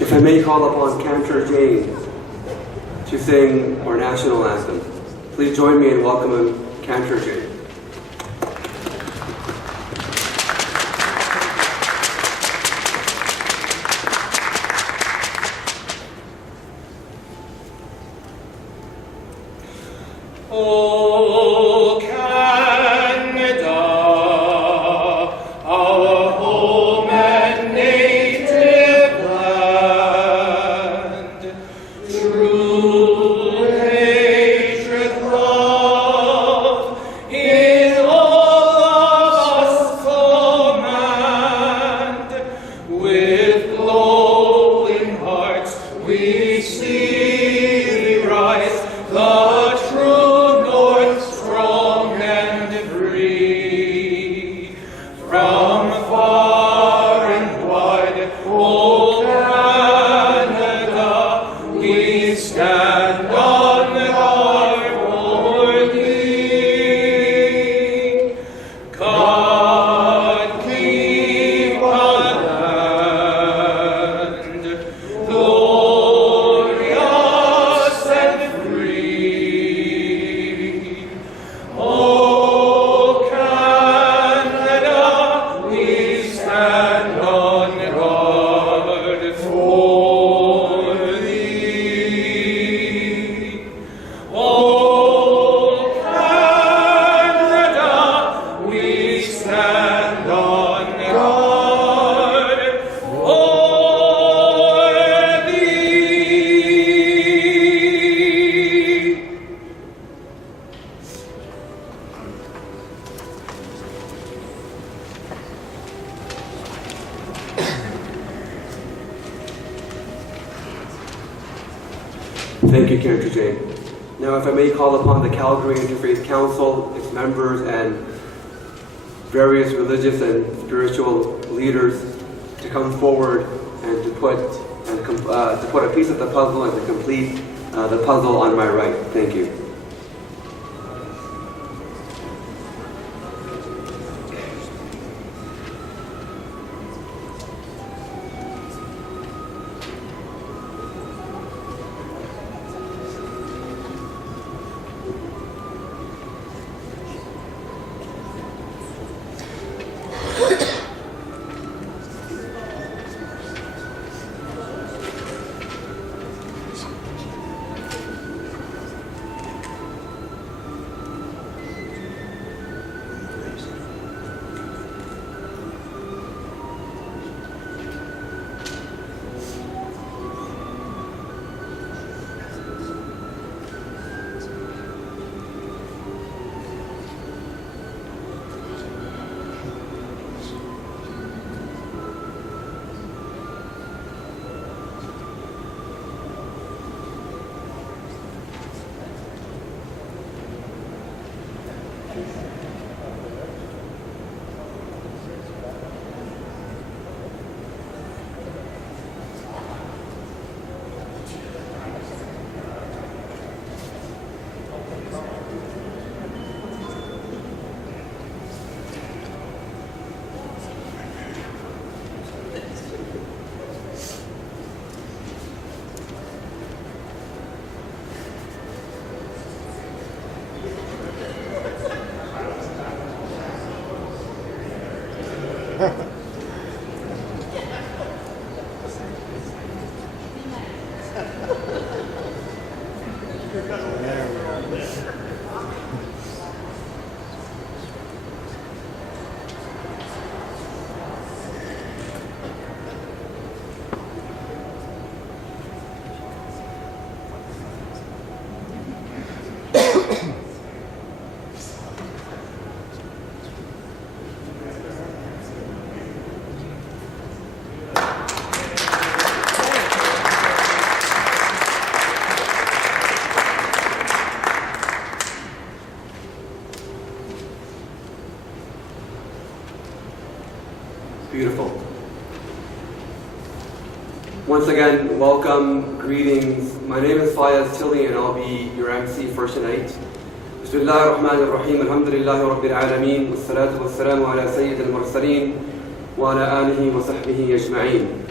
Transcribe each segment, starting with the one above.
If I may call upon Cantor Jane to sing our national anthem. Please join me in welcoming Cantor Jane. Oh, Canada, our home and native land, true patriot love in all of us command. With glowing hearts we see thee rise, the true north, strong and free. From far and wide, O Canada, we stand on guard for thee. God keep our land glorious and free. Oh, Canada, we stand on guard for thee. Oh, Canada, we stand on guard for thee. Thank you, Cantor Jane. Now, if I may call upon the Calgary Interfaith Council, its members, and various religious and spiritual leaders to come forward and to put a piece of the puzzle and to complete the puzzle on my right. Thank you. Beautiful. Once again, welcome, greetings. My name is Fayaz and I'll be your MC for tonight. Bismillah ar-Rahman ar-Rahim, alhamdulillahi rabbil alameen, wassalatu wassalamu ala sayyid al-mursaleen, wa ala alihi wa sahbihi ajma'een.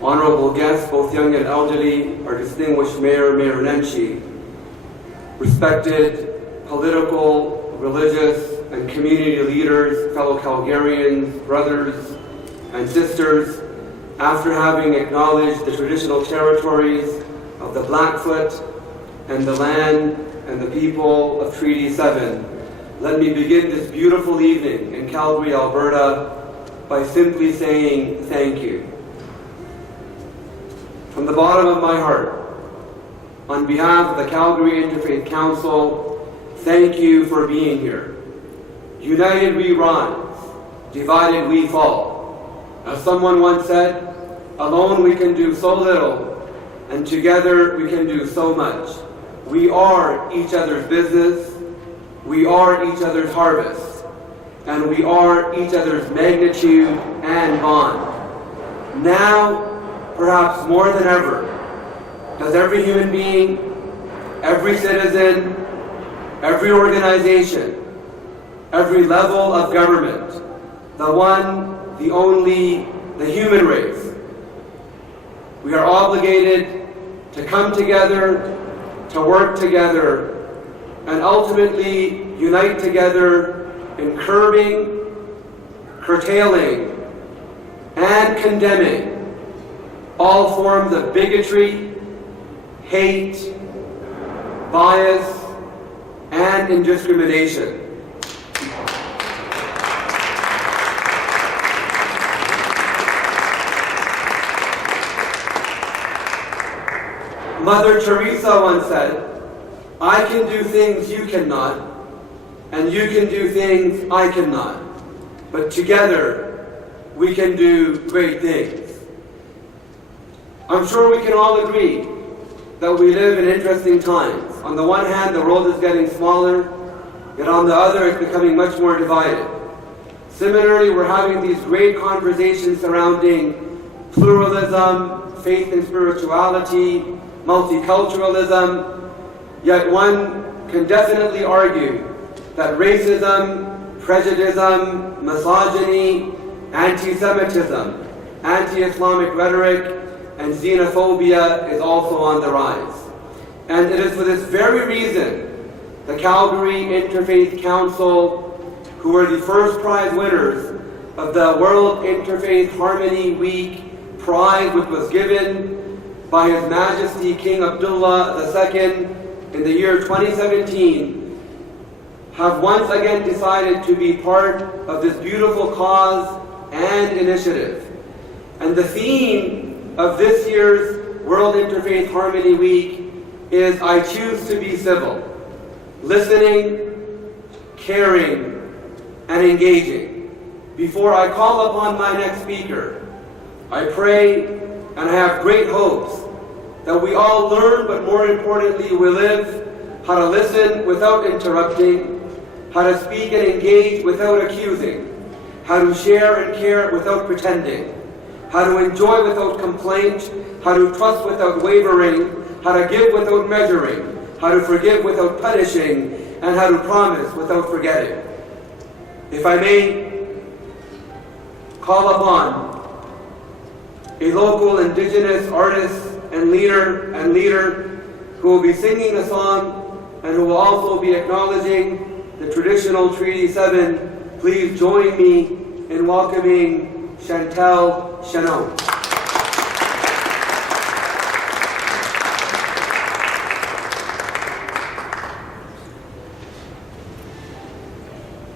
honorable guests, both young and elderly, our distinguished Mayor Nenshi, respected political, religious, and community leaders, fellow Calgarians, brothers and sisters, after having acknowledged the traditional territories of the Blackfoot and the land and the people of Treaty 7, let me begin this beautiful evening in Calgary, Alberta, by simply saying thank you. From the bottom of my heart, on behalf of the Calgary Interfaith Council, thank you for being here. United we rise, divided we fall. As someone once said, alone we can do so little, and together we can do so much. We are each other's business, we are each other's harvest, and we are each other's magnitude and bond. Now, perhaps more than ever, does every human being, every citizen, every organization, every level of government, the one, the only, the human race, we are obligated to come together, to work together, and ultimately unite together in curbing, curtailing, and condemning all forms of bigotry, hate, bias, and indiscrimination. Mother Teresa once said, I can do things you cannot, and you can do things I cannot, but together we can do great things. I'm sure we can all agree that we live in interesting times. On the one hand, the world is getting smaller, yet on the other, it's becoming much more divided. Similarly, we're having these great conversations surrounding pluralism, faith and spirituality, multiculturalism, yet one can definitely argue that racism, prejudice, misogyny, anti-Semitism, anti-Islamic rhetoric, and xenophobia is also on the rise. And it is for this very reason the Calgary Interfaith Council, who were the first prize winners of the World Interfaith Harmony Week prize, which was given by His Majesty King Abdullah II in the year 2017, have once again decided to be part of this beautiful cause and initiative. And the theme of this year's World Interfaith Harmony Week is I choose to be civil, listening, caring, and engaging. Before I call upon my next speaker, I pray and I have great hopes that we all learn, but more importantly, we live how to listen without interrupting, how to speak and engage without accusing, how to share and care without pretending, how to enjoy without complaint, how to trust without wavering, how to give without measuring, how to forgive without punishing, and how to promise without forgetting. If I may call upon a local Indigenous artist and leader who will be singing a song and who will also be acknowledging the traditional Treaty 7, please join me in welcoming Chantal Chagnon.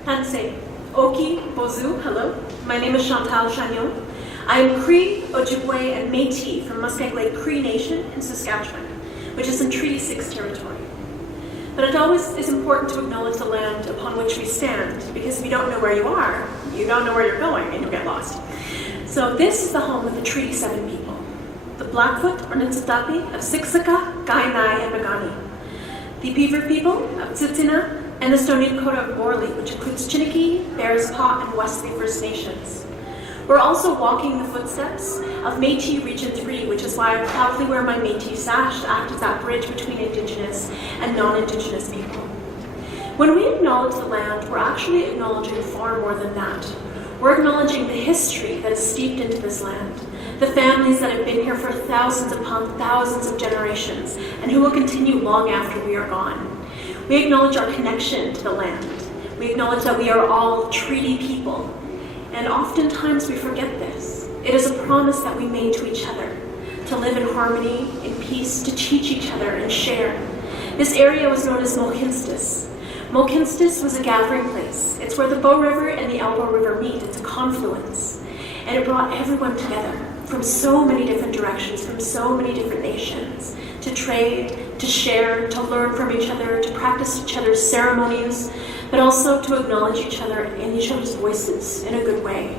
Hansei, Oki, Bozu, hello. My name is Chantal Chagnon. I am Cree, Ojibwe, and Métis from Muskeg Lake Cree Nation in Saskatchewan, which is in Treaty 6 territory. But it always is important to acknowledge the land upon which we stand, because if you don't know where you are, you don't know where you're going, and you'll get lost. So this is the home of the Treaty 7 people, the Blackfoot or Niitsitapi of Siksika, Kainai, and Magani, the Beaver people of Tsutsina, and the Stoney Dakota of Morley, which includes Chiniki, Bears Paw, and Wesley First Nations. We're also walking the footsteps of Métis Region 3, which is why I proudly wear my Métis sash to act as that bridge between Indigenous and non-Indigenous people. When we acknowledge the land, we're actually acknowledging far more than that. We're acknowledging the history that is steeped into this land, the families that have been here for thousands upon thousands of generations and who will continue long after we are gone. We acknowledge our connection to the land. We acknowledge that we are all treaty people, and oftentimes we forget this. It is a promise that we made to each other, to live in harmony, in peace, to teach each other and share. This area was known as Mohkinstis. Mohkinstis was a gathering place. It's where the Bow River and the Elbow River meet. It's a confluence. And it brought everyone together from so many different directions, from so many different nations, to trade, to share, to learn from each other, to practice each other's ceremonies, but also to acknowledge each other and each other's voices in a good way.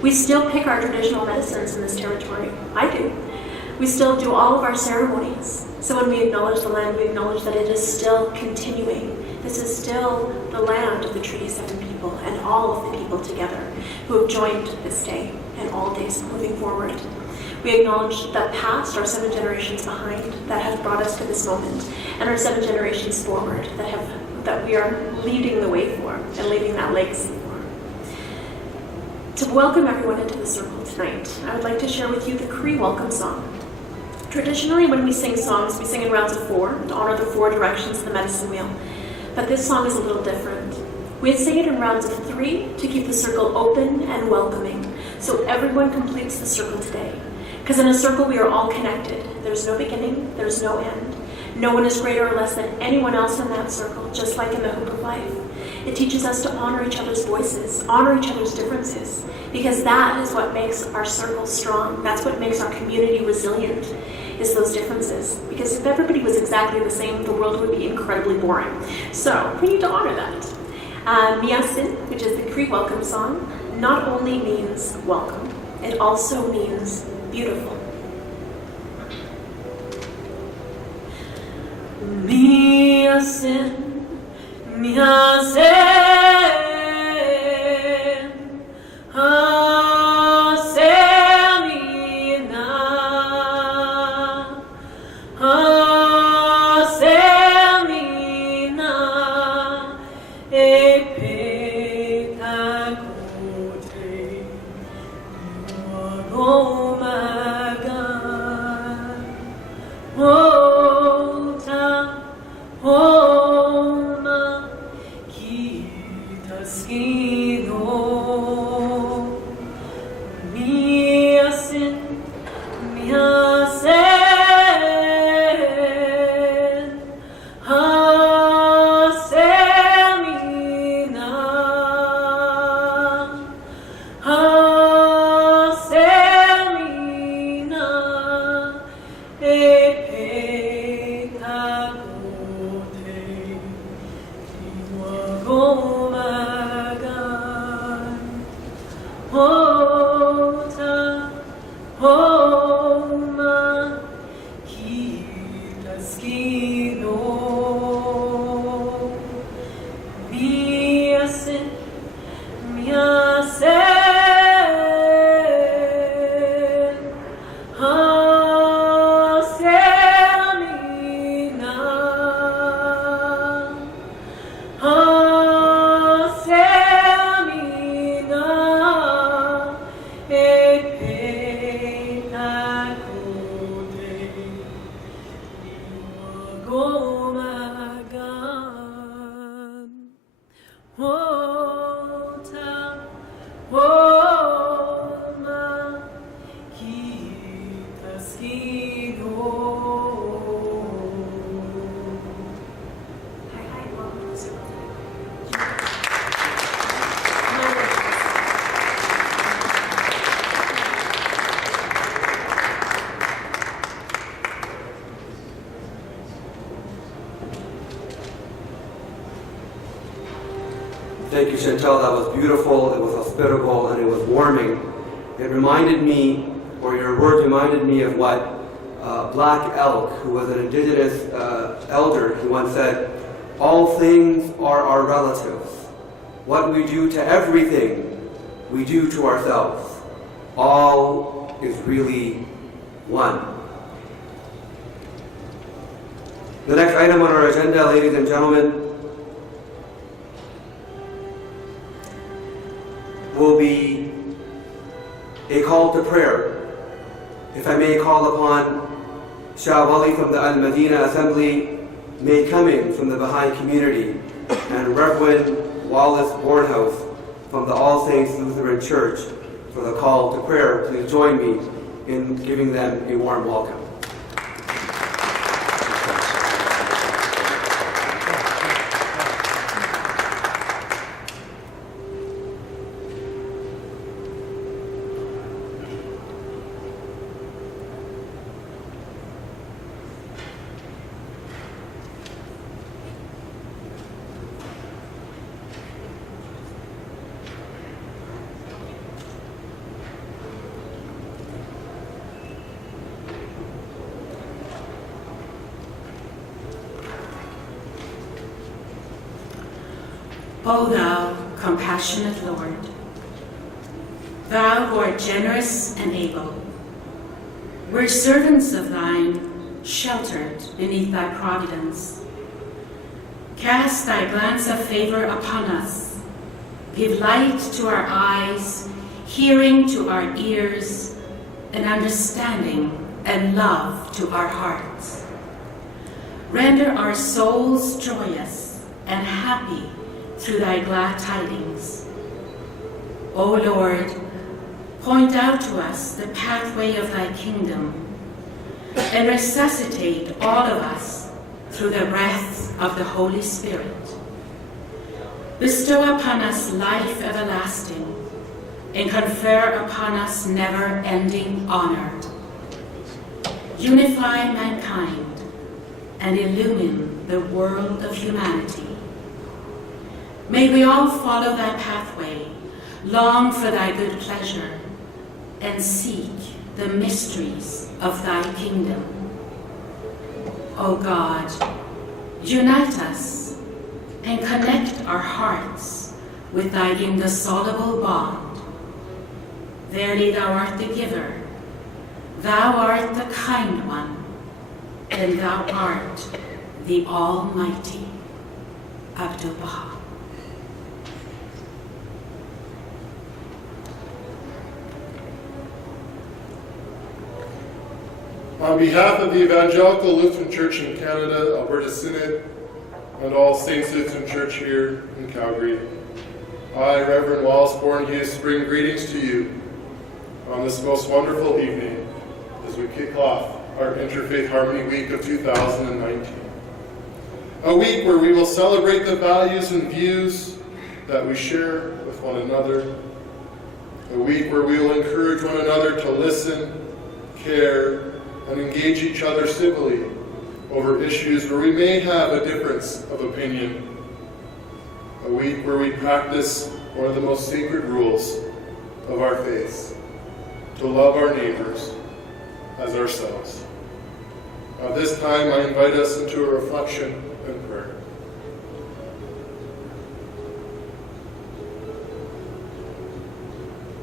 We still pick our traditional medicines in this territory. I do. We still do all of our ceremonies. So when we acknowledge the land, we acknowledge that it is still continuing. This is still the land of the Treaty 7 people and all of the people together who have joined this day and all days moving forward. We acknowledge that past, our 7 generations behind, that have brought us to this moment, and our 7 generations forward that we are leading the way for and leaving that legacy for. To welcome everyone into the circle tonight, I would like to share with you the Cree welcome song. Traditionally, when we sing songs, we sing in rounds of 4 to honor the 4 directions of the medicine wheel. But this song is a little different. We sing it in rounds of 3 to keep the circle open and welcoming, so everyone completes the circle today. Because in a circle, we are all connected. There's no beginning, there's no end. No one is greater or less than anyone else in that circle, just like in the Hoop of Life. It teaches us to honor each other's voices, honor each other's differences, because that is what makes our circle strong. That's what makes our community resilient, is those differences. Because if everybody was exactly the same, the world would be incredibly boring. So we need to honor that. Miyasin, which is the Cree welcome song, not only means welcome, it also means beautiful. Miyasin, Miyasin, Thank you, Chantal. That was beautiful, it was hospitable, and it was warming. It reminded me, or your words reminded me of what Black Elk, who was an Indigenous elder, he once said, "All things are our relatives. What we do to everything, we do to ourselves. All is really one." The next item on our agenda, ladies and gentlemen, will be a call to prayer. If I may call upon Shah Wali from the Al-Madina Assembly, May Cumming from the Baha'i community, and Reverend Wallace Bornhouse from the All Saints Lutheran Church for the call to prayer, please join me in giving them a warm welcome. O thou compassionate Lord, thou who art generous and able, we're servants of thine, sheltered beneath thy providence. Cast thy glance of favor upon us, give light to our eyes, hearing to our ears, and understanding and love to our hearts. Render our souls joyous and happy through thy glad tidings. O Lord, point out to us the pathway of thy kingdom, and resuscitate all of us through the breath of the Holy Spirit. Bestow upon us life everlasting, and confer upon us never-ending honor. Unify mankind, and illumine the world of humanity. May we all follow thy pathway, long for thy good pleasure, and seek the mysteries of thy kingdom. O God, unite us and connect our hearts with thy indissoluble bond. Verily thou art the giver, thou art the kind one, and thou art the Almighty. Abdu'l-Baha. On behalf of the Evangelical Lutheran Church in Canada, Alberta Synod, and All Saints Lutheran Church here in Calgary, I, Reverend Wallace Bornhouse, bring greetings to you on this most wonderful evening as we kick off our Interfaith Harmony Week of 2019. A week where we will celebrate the values and views that we share with one another. A week where we will encourage one another to listen, care, and engage each other civilly over issues where we may have a difference of opinion. A week where we practice one of the most sacred rules of our faith, to love our neighbors as ourselves. At this time, I invite us into a reflection and prayer.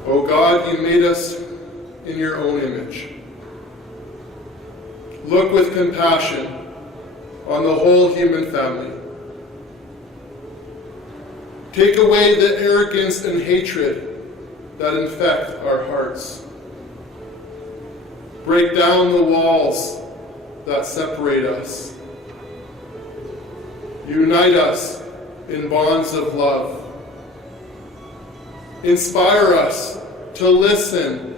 O God, you made us in your own image. Look with compassion on the whole human family. Take away the arrogance and hatred that infect our hearts. Break down the walls that separate us. Unite us in bonds of love. Inspire us to listen,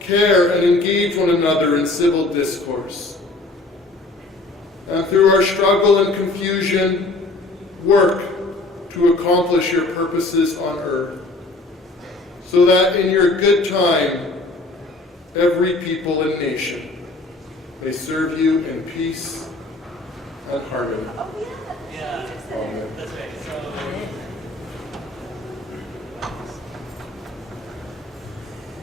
care, and engage one another in civil discourse. And through our struggle and confusion, work to accomplish your purposes on earth, so that in your good time, every people and nation may serve you in peace and harmony. Amen. That's right.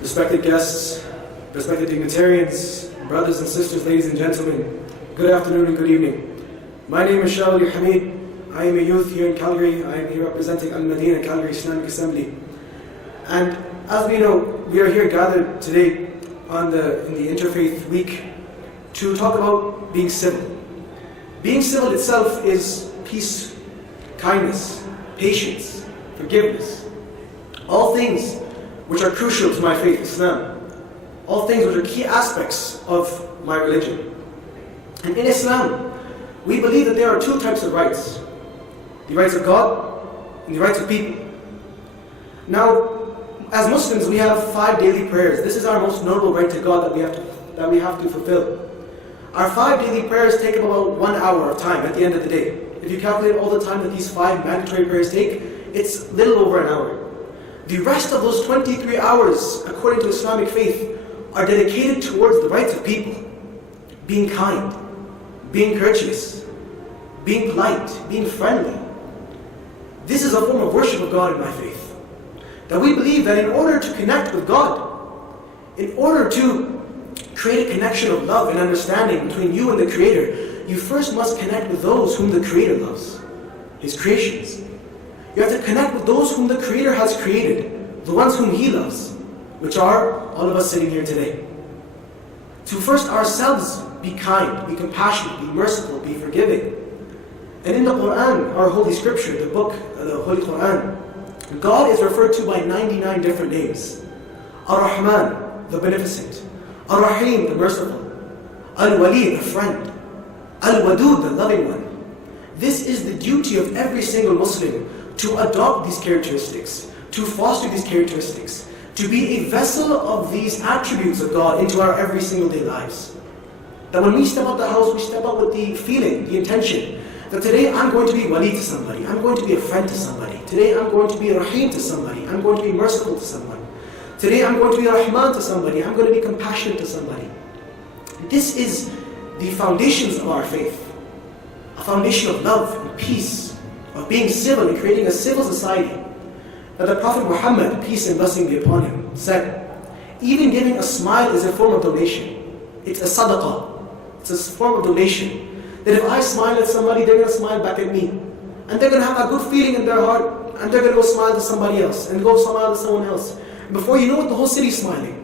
Respected guests, respected dignitarians, brothers and sisters, ladies and gentlemen, good afternoon and good evening. My name is Shah Hamid. I am a youth here in Calgary. I am here representing Al-Madina Calgary Islamic Assembly. And as we know, we are here gathered today in the Interfaith Week to talk about being civil. Being civil itself is peace, kindness, patience, forgiveness, all things which are crucial to my faith, Islam. all things which are key aspects of my religion. And in Islam, we believe that there are two types of rights: the rights of God and the rights of people. Now, as Muslims, we have 5 daily prayers. This is our most notable right to God that we have to fulfill. Our 5 daily prayers take about 1 hour of time at the end of the day. If you calculate all the time that these 5 mandatory prayers take, it's little over an hour. The rest of those 23 hours, according to Islamic faith, are dedicated towards the rights of people. Being kind, being courteous, being polite, being friendly. This is a form of worship of God in my faith. That we believe that in order to connect with God, in order to create a connection of love and understanding between you and the Creator, you first must connect with those whom the Creator loves, His creations. You have to connect with those whom the Creator has created, the ones whom He loves, which are all of us sitting here today. To first ourselves be kind, be compassionate, be merciful, be forgiving. And in the Quran, our Holy Scripture, the book, the Holy Quran, God is referred to by 99 different names. Ar-Rahman, the Beneficent. Ar-Rahim, the Merciful. Al-Wali, the Friend. Al-Wadud, the Loving One. This is the duty of every single Muslim, to adopt these characteristics, to foster these characteristics, to be a vessel of these attributes of God into our every single day lives. That when we step out the house, we step out with the feeling, the intention, that today I'm going to be wali to somebody, I'm going to be a friend to somebody, today I'm going to be rahim to somebody, I'm going to be merciful to someone, today I'm going to be rahman to somebody, I'm going to be compassionate to somebody. This is the foundations of our faith, a foundation of love and peace, of being civil and creating a civil society. That the Prophet Muhammad, peace and blessing be upon him, said, even giving a smile is a form of donation. It's a sadaqah, it's a form of donation. That if I smile at somebody, they're going to smile back at me. And they're going to have a good feeling in their heart, and they're going to go smile to somebody else, and go smile to someone else. And before you know it, the whole city's smiling.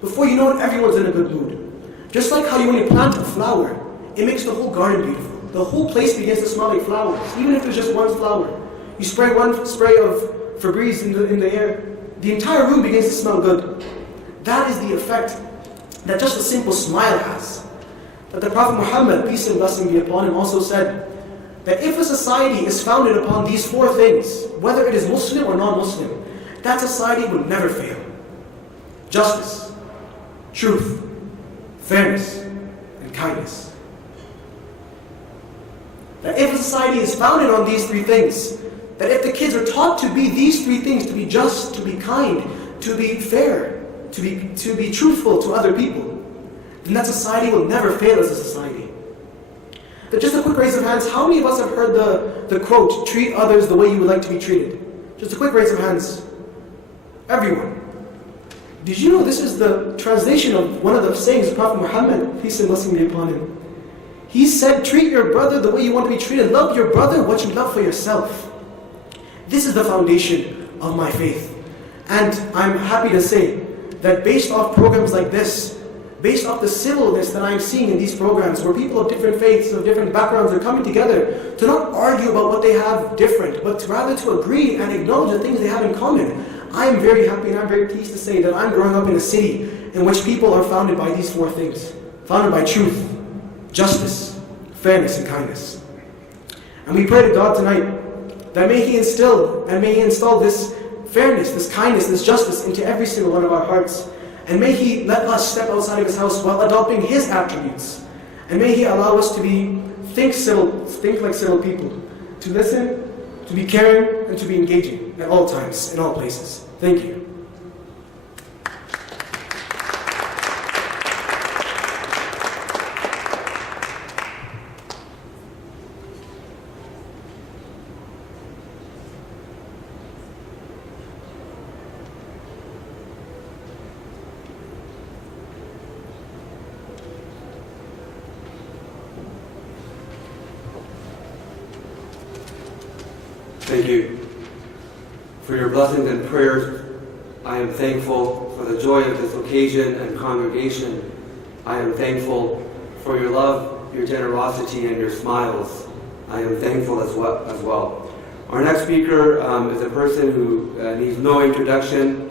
Before you know it, everyone's in a good mood. Just like how when you plant a flower, it makes the whole garden beautiful. The whole place begins to smell like flowers, even if there's just one flower. You spray one spray of Febreze in the air, the entire room begins to smell good. That is the effect that just a simple smile has. That the Prophet Muhammad, peace and blessing be upon him, also said that if a society is founded upon these 4 things, whether it is Muslim or non-Muslim, that society will never fail. Justice, truth, fairness, and kindness. That if a society is founded on these 3 things, that if the kids are taught to be these 3 things, to be just, to be kind, to be fair, to be truthful to other people, then that society will never fail as a society. But just a quick raise of hands, how many of us have heard the quote, treat others the way you would like to be treated? Just a quick raise of hands. Everyone. Did you know this is the translation of one of the sayings of Prophet Muhammad, peace and blessing be upon him? He said, treat your brother the way you want to be treated. Love your brother what you love for yourself. This is the foundation of my faith. And I'm happy to say that based off programs like this, based off the civilness that I'm seeing in these programs, where people of different faiths, of different backgrounds are coming together to not argue about what they have different, but rather to agree and acknowledge the things they have in common. I am very happy and I'm very pleased to say that I'm growing up in a city in which people are founded by these 4 things. Founded by truth, justice, fairness, and kindness. And we pray to God tonight that may He instill and may He install this fairness, this kindness, this justice into every single one of our hearts. And may He let us step outside of His house while adopting His attributes. And may He allow us to think like civil people, to listen, to be caring, and to be engaging at all times, in all places. Thank you. Thank you for your blessings and prayers. I am thankful for the joy of this occasion and congregation. I am thankful for your love, your generosity, and your smiles. I am thankful as well. Our next speaker is a person who needs no introduction.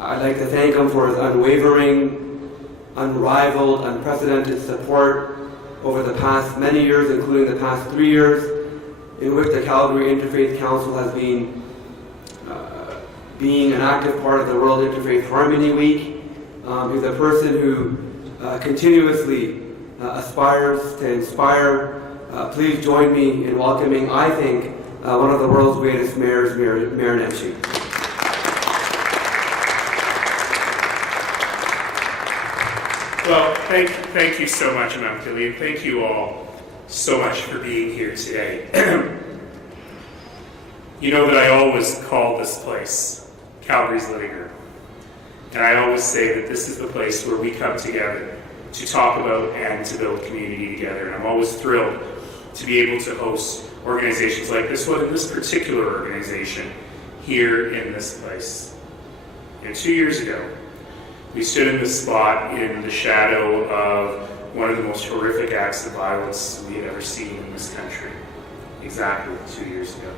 I'd like to thank him for his unwavering, unrivaled, unprecedented support over the past many years, including the past 3 years, in which the Calgary Interfaith Council has been being an active part of the World Interfaith Harmony Week. He's a person who continuously aspires to inspire. Please join me in welcoming, I think, one of the world's greatest mayors, Mayor Nenshi. Well, thank you so much, Imam, and thank you all so much for being here today. You know that I always call this place Calgary's living room. And I always say that this is the place where we come together to talk about and to build community together. And I'm always thrilled to be able to host organizations like this one and this particular organization here in this place. 2 years ago, we stood in this spot in the shadow of one of the most horrific acts of violence we had ever seen in this country. Exactly 2 years ago.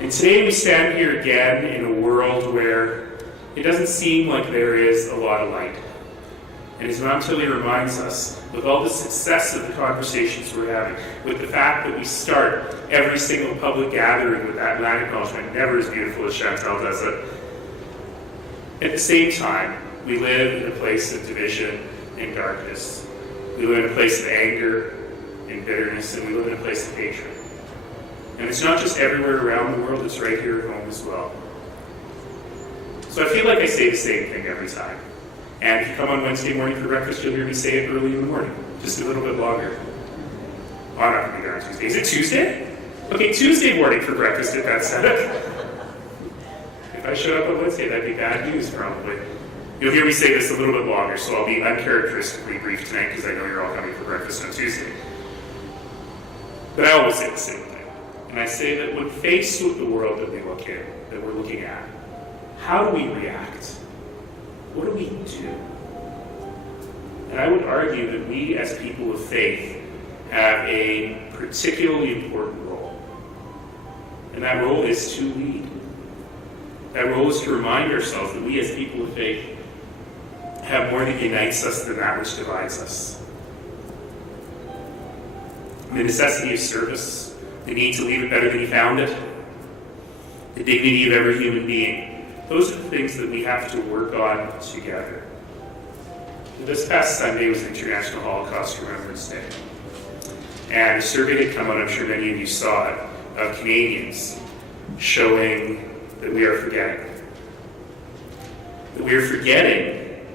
And today we stand here again in a world where it doesn't seem like there is a lot of light. And as Imam reminds us, with all the success of the conversations we're having, with the fact that we start every single public gathering with that land acknowledgement, never as beautiful as Chantal does it, at the same time, we live in a place of division and darkness. We live in a place of anger and bitterness, and we live in a place of hatred. And it's not just everywhere around the world, it's right here at home as well. So I feel like I say the same thing every time. And if you come on Wednesday morning for breakfast, you'll hear me say it early in the morning, just a little bit longer. Oh, I'm not going to be there on Tuesday. Is it Tuesday? Okay, Tuesday morning for breakfast if that's it. If I showed up on Wednesday, that'd be bad news probably. You'll hear me say this a little bit longer, so I'll be uncharacteristically brief tonight because I know you're all coming for breakfast on Tuesday. But I always say the same thing. And I say that when faced with the world that we're looking at, how do we react? What do we do? And I would argue that we as people of faith have a particularly important role. And that role is to lead. That role is to remind ourselves that we as people of faith have more that unites us than that which divides us. The necessity of service, the need to leave it better than you found it, the dignity of every human being, those are the things that we have to work on together. This past Sunday was International Holocaust Remembrance Day. And a survey had come out, I'm sure many of you saw it, of Canadians showing that we are forgetting. That we are forgetting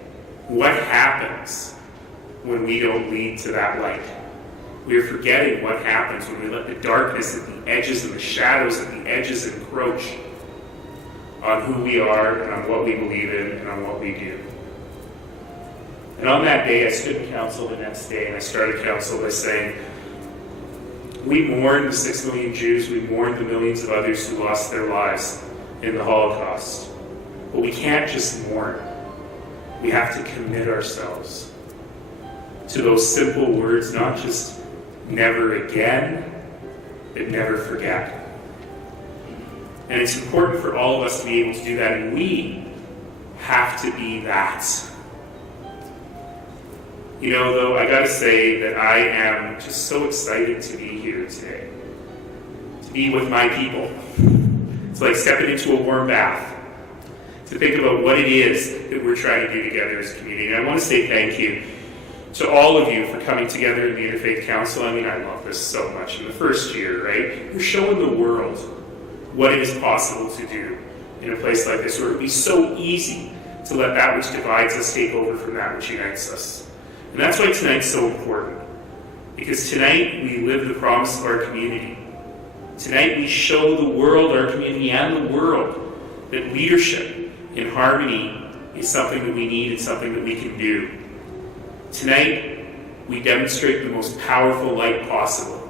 what happens when we don't lead to that light. We are forgetting what happens when we let the darkness at the edges and the shadows at the edges encroach on who we are and on what we believe in and on what we do. And on that day, I stood in council the next day, and I started council by saying, we mourn the 6 million Jews, we mourn the millions of others who lost their lives in the Holocaust. But we can't just mourn. We have to commit ourselves to those simple words, not just never again, but never forget. And it's important for all of us to be able to do that, and we have to be that. You know, though, I gotta say that I am just so excited to be here today. To be with my people. It's like stepping into a warm bath. To think about what it is that we're trying to do together as a community. And I want to say thank you to all of you for coming together in the Interfaith Council. I mean, I love this so much. In the first year, right? You're showing the world what it is possible to do in a place like this, where it would be so easy to let that which divides us take over from that which unites us. And that's why tonight's so important. Because tonight we live the promise of our community. Tonight we show the world, our community and the world, that leadership in harmony is something that we need and something that we can do. Tonight we demonstrate the most powerful light possible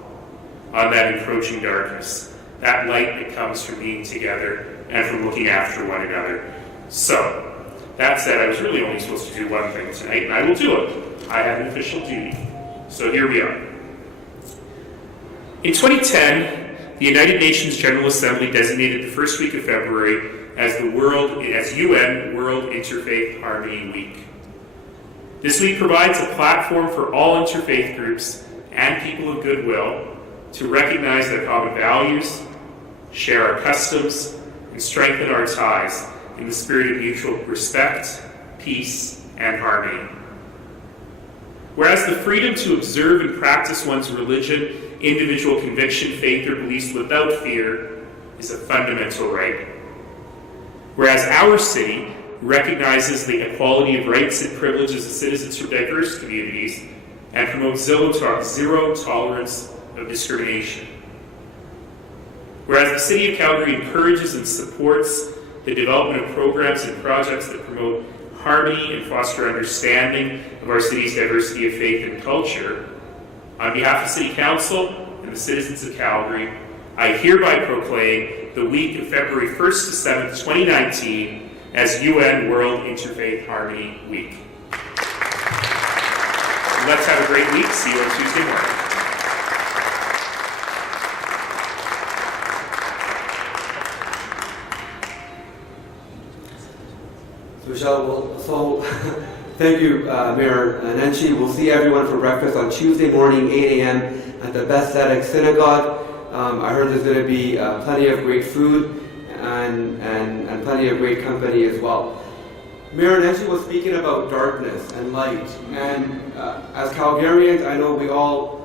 on that encroaching darkness. That light that comes from being together and from looking after one another. So, that said, I was really only supposed to do one thing tonight, and I will do it. I have an official duty. So here we are. In 2010, the United Nations General Assembly designated the first week of February as UN World Interfaith Harmony Week. This week provides a platform for all interfaith groups and people of goodwill to recognize their common values, share our customs, and strengthen our ties in the spirit of mutual respect, peace, and harmony. Whereas the freedom to observe and practice one's religion, individual conviction, faith, or beliefs without fear is a fundamental right. Whereas our city recognizes the equality of rights and privileges of citizens from diverse communities and promotes zero tolerance of discrimination. Whereas the City of Calgary encourages and supports the development of programs and projects that promote harmony and foster understanding of our city's diversity of faith and culture, on behalf of City Council and the citizens of Calgary, I hereby proclaim the week of February 1st to 7th, 2019 as UN World Interfaith Harmony Week. Let's have a great week. See you on Tuesday morning. So thank you, Mayor Nenshi. We'll see everyone for breakfast on Tuesday morning, 8 a.m. at the Beth Tzedek Synagogue. I heard there's going to be plenty of great food and plenty of great company as well. Mayor Nenshi was speaking about darkness and light, and as Calgarians, I know we all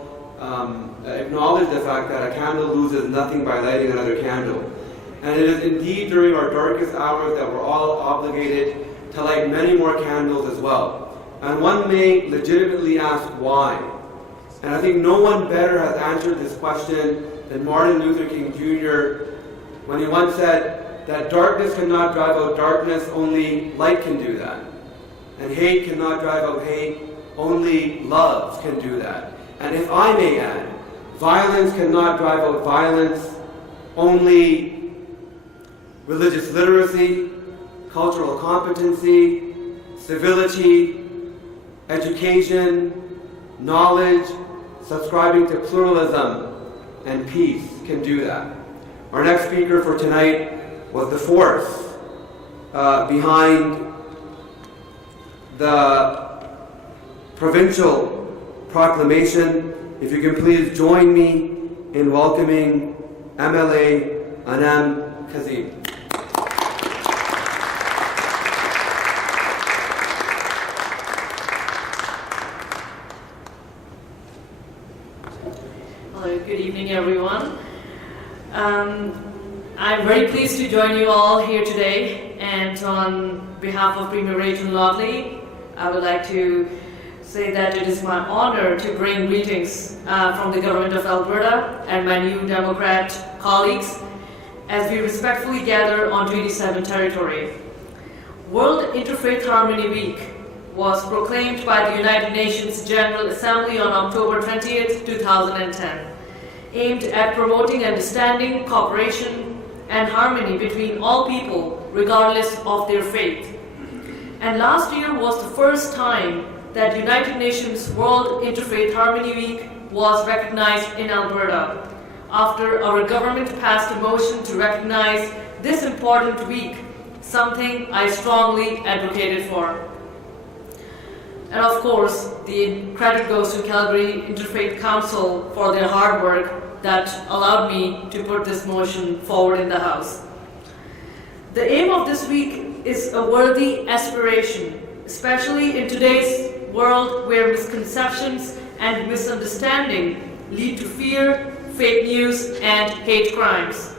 acknowledge the fact that a candle loses nothing by lighting another candle. And it is indeed during our darkest hours that we're all obligated to light many more candles as well. And one may legitimately ask why. And I think no one better has answered this question than Martin Luther King Jr. when he once said that darkness cannot drive out darkness, only light can do that. And hate cannot drive out hate, only love can do that. And if I may add, violence cannot drive out violence, only religious literacy, cultural competency, civility, education, knowledge, subscribing to pluralism, and peace can do that. Our next speaker for tonight was the force behind the provincial proclamation. If you can please join me in welcoming MLA Anam Kazim. Hello, good evening everyone. I'm very pleased to join you all here today, and on behalf of Premier Rachel Lotley, I would like to say that it is my honor to bring greetings from the Government of Alberta and my new Democrat colleagues as we respectfully gather on 27 territory. World Interfaith Harmony Week was proclaimed by the United Nations General Assembly on October 20th, 2010, aimed at promoting understanding, cooperation, and harmony between all people, regardless of their faith. And last year was the first time that United Nations World Interfaith Harmony Week was recognized in Alberta, after our government passed a motion to recognize this important week, something I strongly advocated for. And of course, the credit goes to Calgary Interfaith Council for their hard work that allowed me to put this motion forward in the House. The aim of this week is a worthy aspiration, especially in today's world where misconceptions and misunderstanding lead to fear, fake news, and hate crimes.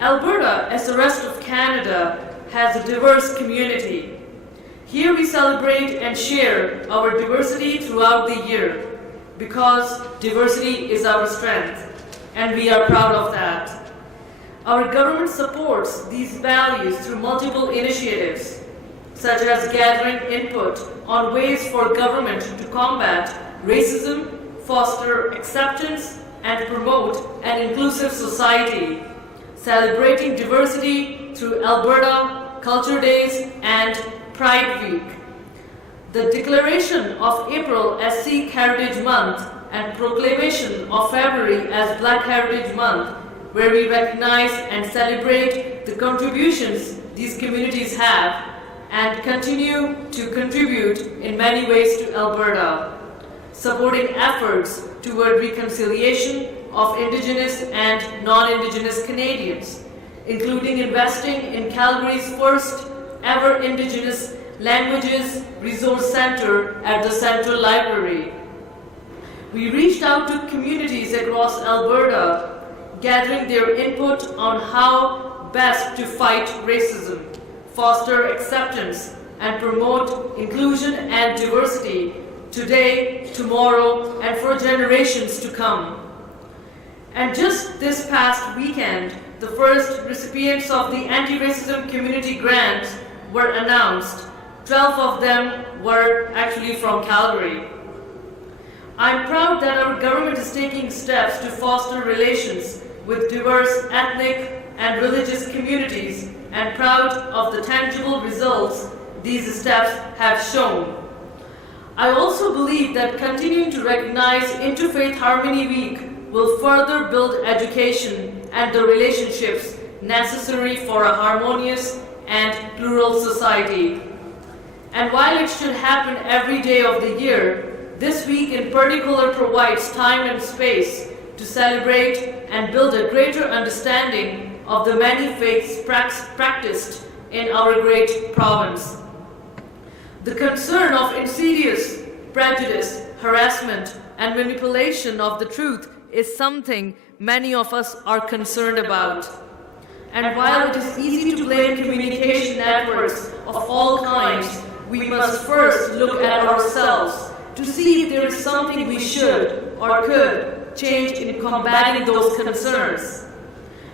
Alberta, as the rest of Canada, has a diverse community. Here we celebrate and share our diversity throughout the year, because diversity is our strength, and we are proud of that. Our government supports these values through multiple initiatives, such as gathering input on ways for government to combat racism, foster acceptance, and promote an inclusive society, celebrating diversity through Alberta Culture Days and Pride Week. The declaration of April as Sikh Heritage Month and proclamation of February as Black Heritage Month, where we recognize and celebrate celebrate the contributions these communities have and continue to contribute in many ways to Alberta, supporting efforts toward reconciliation of Indigenous and non-Indigenous Canadians, including investing in Calgary's first ever Indigenous Languages Resource Center at the Central Library. We reached out to communities across Alberta, gathering their input on how best to fight racism, foster acceptance, and promote inclusion and diversity today, tomorrow, and for generations to come. And just this past weekend, the first recipients of the Anti-Racism Community Grant were announced. 12 of them were actually from Calgary. I'm proud that our government is taking steps to foster relations with diverse ethnic and religious communities, and proud of the tangible results these steps have shown. I also believe that continuing to recognize Interfaith Harmony Week will further build education and the relationships necessary for a harmonious and plural society. And while it should happen every day of the year, this week in particular provides time and space to celebrate and build a greater understanding of the many faiths practiced in our great province. The concern of insidious prejudice, harassment, and manipulation of the truth is something many of us are concerned about. And while it is easy to blame communication networks of all kinds, we must first look at ourselves to see if there is something we should or could change in combating those concerns.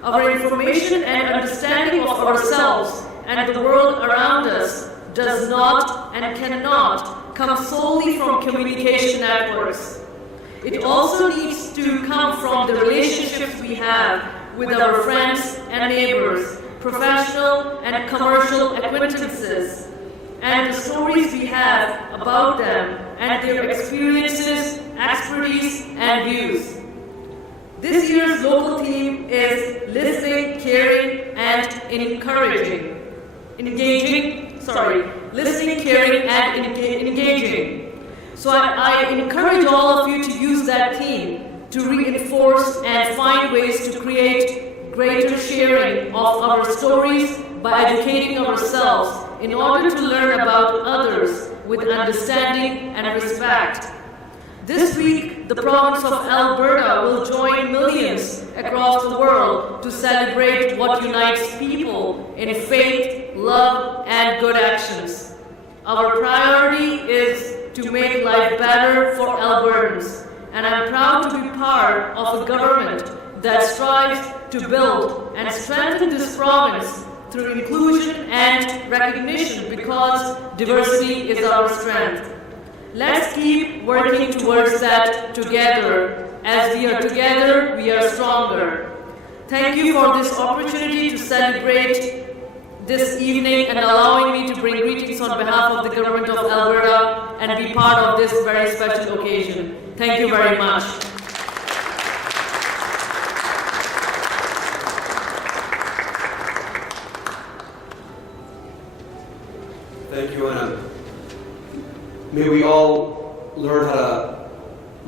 Our information and understanding of ourselves and the world around us does not and cannot come solely from communication networks. It also needs to come from the relationships we have with our friends and neighbors, professional and commercial acquaintances, and the stories we have about them and their experiences, expertise, and views. This year's local theme is listening, caring, and encouraging. Listening, caring, and engaging. So I encourage all of you to use that theme to reinforce and find ways to create greater sharing of our stories by educating ourselves in order to learn about others with understanding and respect. This week, the province of Alberta will join millions across the world to celebrate what unites people in faith, love, and good actions. Our priority is to make life better for Albertans, and I'm proud to be part of a government that strives to build and strengthen this province through inclusion and recognition, because diversity is our strength. Let's keep working towards that together. As we are together, we are stronger. Thank you for this opportunity to celebrate this evening and allowing me to bring greetings on behalf of the Government of Alberta and be part of this very special occasion. Thank you very much. Thank you, Anam. May we all learn how to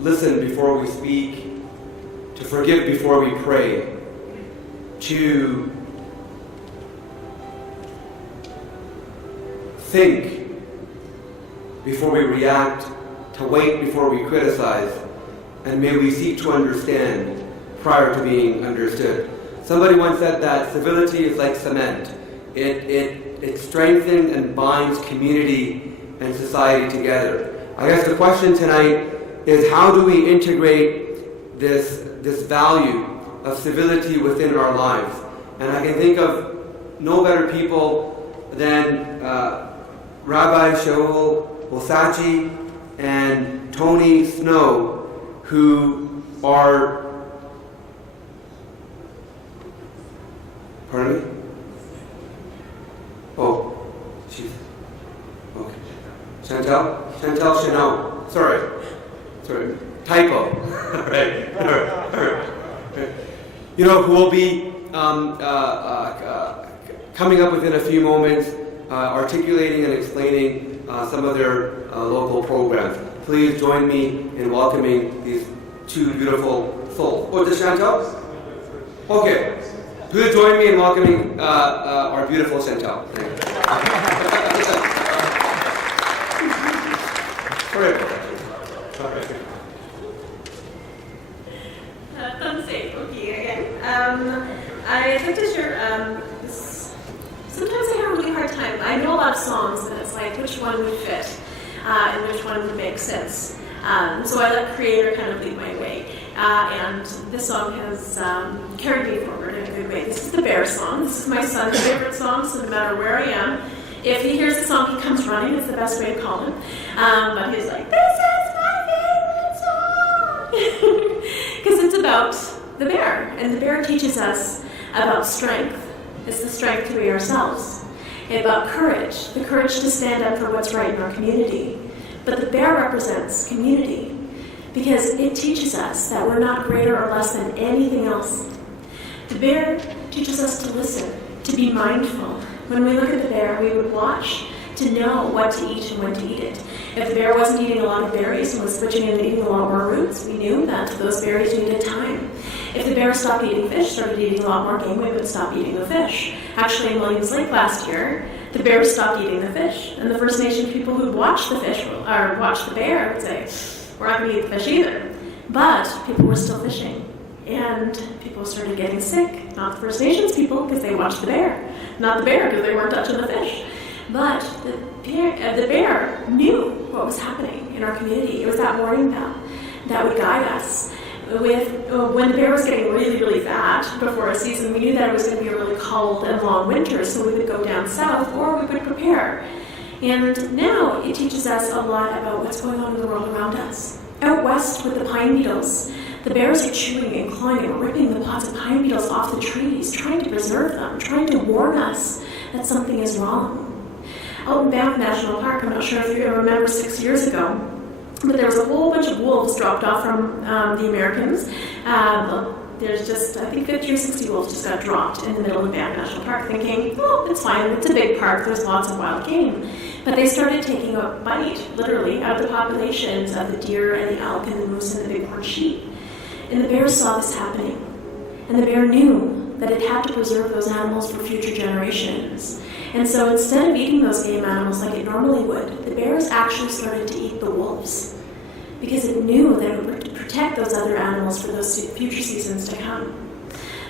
listen before we speak, to forgive before we pray, to think before we react, to wait before we criticize, and may we seek to understand prior to being understood. Somebody once said that civility is like cement. It strengthens and binds community and society together. I guess the question tonight is, how do we integrate this value of civility within our lives? And I can think of no better people than Rabbi Shaul Osachi and Tony Snow, who are, pardon me? Oh, jeez. Okay. Chantal Chagnon. Sorry. Typo. All right. You know, who will be coming up within a few moments, articulating and explaining some of their local programs. Please join me in welcoming these two beautiful souls. Oh, is this Chantal? Okay. Please join me in welcoming our beautiful Chantal. Thank you. Sorry about that. I'd like to share sometimes I have a really hard time. I know a lot of songs, and it's like which one would fit and which one would make sense. So I let Creator kind of lead my way. And this song has carried me forward in a good way. This is the Bear song. This is my son's favorite song, so no matter where I am, if he hears the song, he comes running. It's the best way to call him. But he's like, this is my favorite song! Because it's about the bear. And the bear teaches us about strength. It's the strength to be ourselves. And about courage, the courage to stand up for what's right in our community. But the bear represents community because it teaches us that we're not greater or less than anything else. The bear teaches us to listen, to be mindful. When we look at the bear, we would watch to know what to eat and when to eat it. If the bear wasn't eating a lot of berries and was switching into eating a lot more roots, we knew that those berries needed time. If the bear stopped eating fish, started eating a lot more game, we would stop eating the fish. Actually, in Williams Lake last year, the bear stopped eating the fish. And the First Nation people who watched the fish, or watched the bear, would say, we're not going to eat the fish either. But people were still fishing. And people started getting sick. Not the First Nations people, because they watched the bear. Not the bear, because they weren't touching the fish. But the bear knew what was happening in our community. It was that warning bell that would guide us. When the bear was getting really, really fat before a season, we knew that it was going to be a really cold and long winter, so we would go down south or we would prepare. And now it teaches us a lot about what's going on in the world around us. Out west with the pine beetles, the bears are chewing and clawing and ripping the pods of pine beetles off the trees, trying to preserve them, trying to warn us that something is wrong. Out in Banff National Park, I'm not sure if you remember 6 years ago, but there was a whole bunch of wolves dropped off from the Americans. There's just, I think 50 or 60 wolves just got dropped in the middle of Banff National Park, thinking, oh, it's fine, it's a big park, there's lots of wild game. But they started taking a bite, literally, out of the populations of the deer and the elk and the moose and the bighorn sheep. And the bear saw this happening. And the bear knew that it had to preserve those animals for future generations. And so instead of eating those game animals like it normally would, the bears actually started to eat the wolves because it knew that it would protect those other animals for those future seasons to come.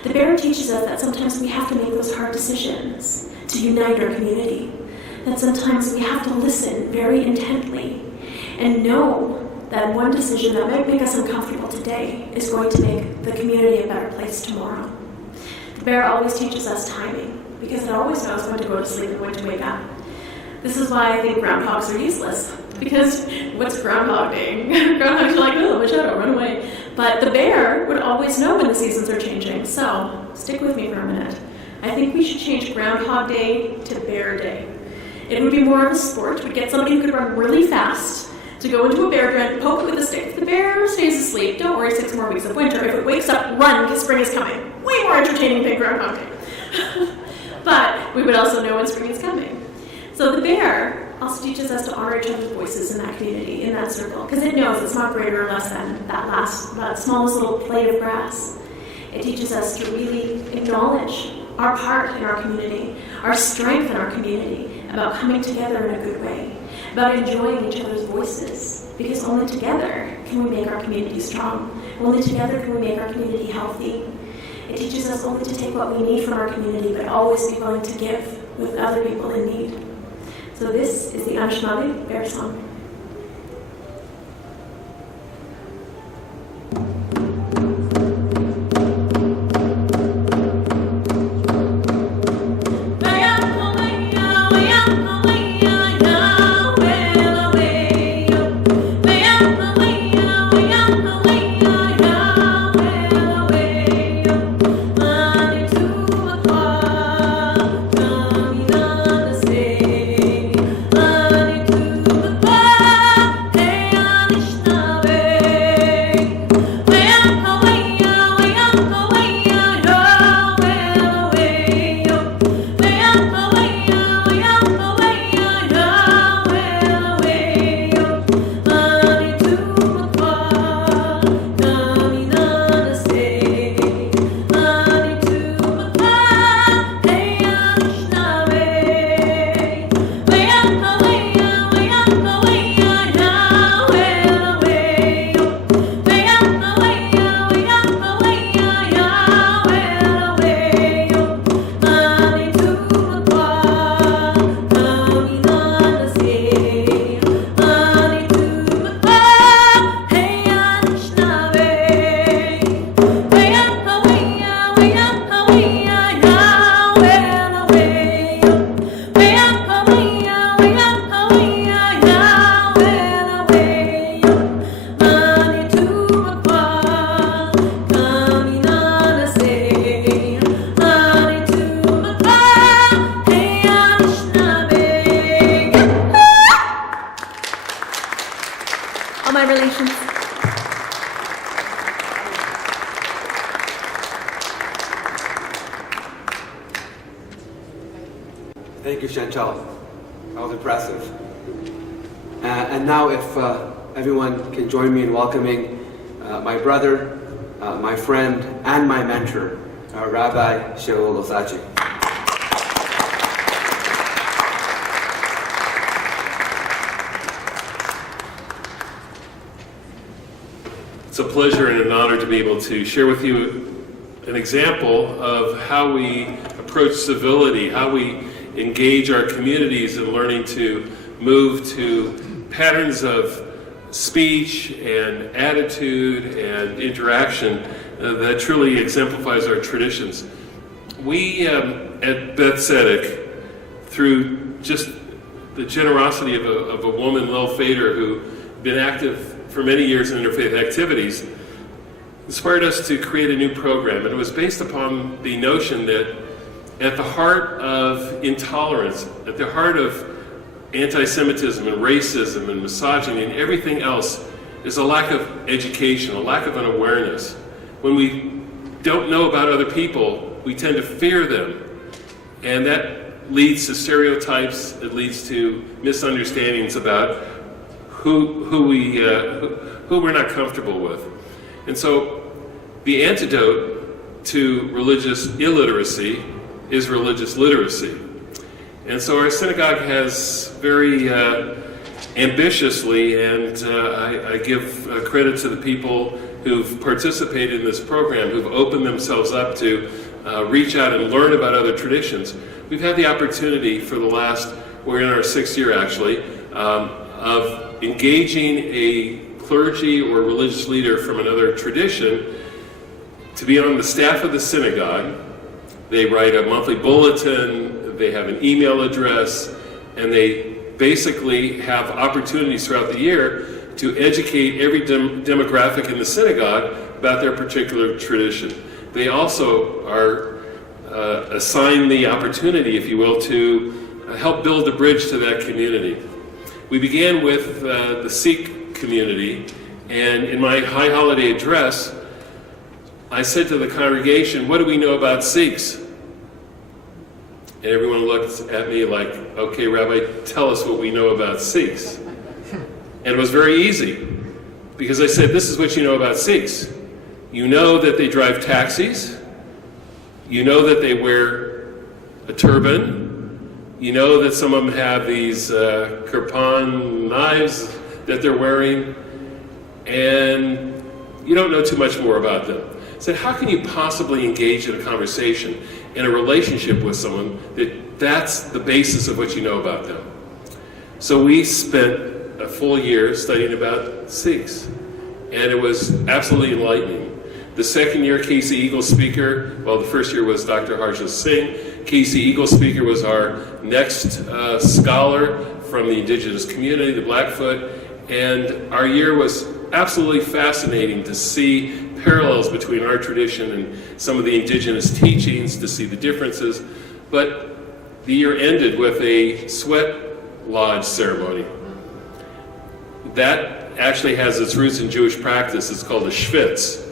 The bear teaches us that sometimes we have to make those hard decisions to unite our community, that sometimes we have to listen very intently and know that one decision that might make us uncomfortable today is going to make the community a better place tomorrow. The bear always teaches us timing, because it always knows when to go to sleep and when to wake up. This is why I think groundhogs are useless, because what's Groundhog Day? Groundhogs are like, oh, my shadow, run away. But the bear would always know when the seasons are changing, so stick with me for a minute. I think we should change Groundhog Day to Bear Day. It would be more of a sport. We'd get somebody who could run really fast to go into a bear den, poke it with a stick. If the bear stays asleep, don't worry, 6 more weeks of winter. If it wakes up, run, because spring is coming. Way more entertaining than Groundhog Day. But we would also know when spring is coming. So the bear also teaches us to honor each other's voices in that community, in that circle, because it knows it's not greater or less than that smallest little blade of grass. It teaches us to really acknowledge our part in our community, our strength in our community, about coming together in a good way, about enjoying each other's voices, because only together can we make our community strong. Only together can we make our community healthy. It teaches us only to take what we need from our community, but always be willing to give with other people in need. So this is the Anishinaabe Bear Song. Hey! all my relations. Thank you, Chantal. That was impressive. And now if everyone can join me in welcoming my brother, my friend, and my mentor, Rabbi Shaul Osachi. It's a pleasure and an honor to be able to share with you an example of how we approach civility, how we engage our communities in learning to move to patterns of speech and attitude and interaction that truly exemplifies our traditions. We at Beth Tzedek, through just the generosity of a woman, Lil Fader, who's been active for many years in interfaith activities, inspired us to create a new program. And it was based upon the notion that at the heart of intolerance, at the heart of anti-Semitism and racism and misogyny and everything else is a lack of education, a lack of an awareness. When we don't know about other people, we tend to fear them. And that leads to stereotypes, it leads to misunderstandings about who we're not comfortable with. And so the antidote to religious illiteracy is religious literacy. And so our synagogue has very ambitiously, and I give credit to the people who've participated in this program, who've opened themselves up to reach out and learn about other traditions. We've had the opportunity for the last, we're in our 6th year actually, of engaging a clergy or religious leader from another tradition to be on the staff of the synagogue. They write a monthly bulletin, they have an email address, and they basically have opportunities throughout the year to educate every demographic in the synagogue about their particular tradition. They also are assigned the opportunity, if you will, to help build a bridge to that community. We began with the Sikh community, and in my high holiday address, I said to the congregation, what do we know about Sikhs? And everyone looked at me like, okay, Rabbi, tell us what we know about Sikhs. And it was very easy, because I said, this is what you know about Sikhs. You know that they drive taxis. You know that they wear a turban. You know that some of them have these kirpan knives that they're wearing. And you don't know too much more about them. I said, how can you possibly engage in a conversation, in a relationship with someone, that's the basis of what you know about them? So we spent a full year studying about Sikhs, and it was absolutely enlightening. The second year, Casey Eagle speaker, well, the first year was Dr. Harsha Singh. Casey Eagle speaker was our next scholar from the Indigenous community, the Blackfoot, and our year was absolutely fascinating to see parallels between our tradition and some of the Indigenous teachings, to see the differences. But the year ended with a sweat lodge ceremony. That actually has its roots in Jewish practice. It's called a schwitz,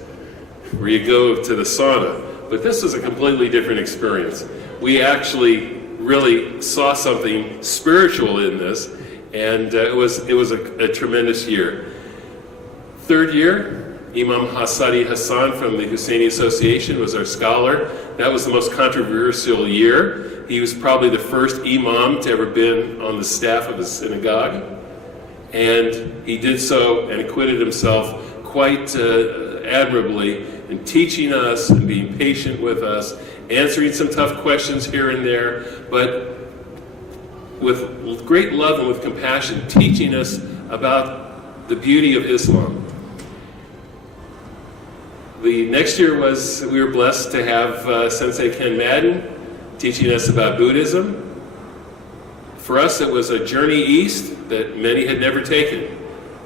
where you go to the sauna. But this was a completely different experience. We actually really saw something spiritual in this, and it was a tremendous year. Third year, Imam Hassadi Hassan from the Husseini Association was our scholar. That was the most controversial year. He was probably the first imam to ever been on the staff of a synagogue. And he did so and acquitted himself quite admirably in teaching us and being patient with us, answering some tough questions here and there, but with great love and with compassion, teaching us about the beauty of Islam. The next year we were blessed to have Sensei Ken Madden teaching us about Buddhism. For us, it was a journey east that many had never taken.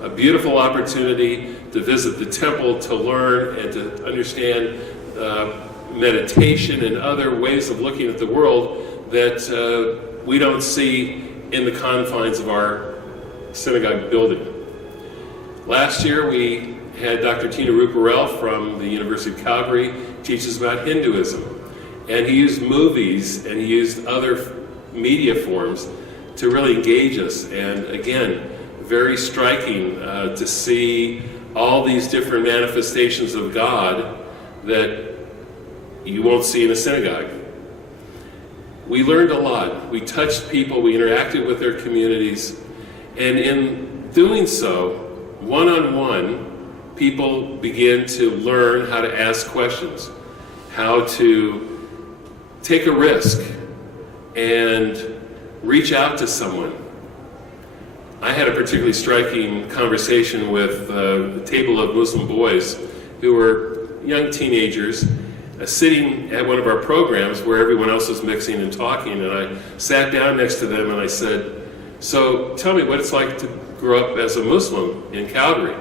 A beautiful opportunity to visit the temple, to learn and to understand meditation and other ways of looking at the world that we don't see in the confines of our synagogue building. Last year we had Dr. Tina Ruparel from the University of Calgary teach us about Hinduism. And he used movies and he used other media forms to really engage us. And again, very striking to see all these different manifestations of God that you won't see in a synagogue. We learned a lot. We touched people, we interacted with their communities, and in doing so, one-on-one, people begin to learn how to ask questions, how to take a risk, and reach out to someone. I had a particularly striking conversation with a table of Muslim boys who were young teenagers sitting at one of our programs where everyone else was mixing and talking, and I sat down next to them and I said, "So tell me what it's like to grow up as a Muslim in Calgary."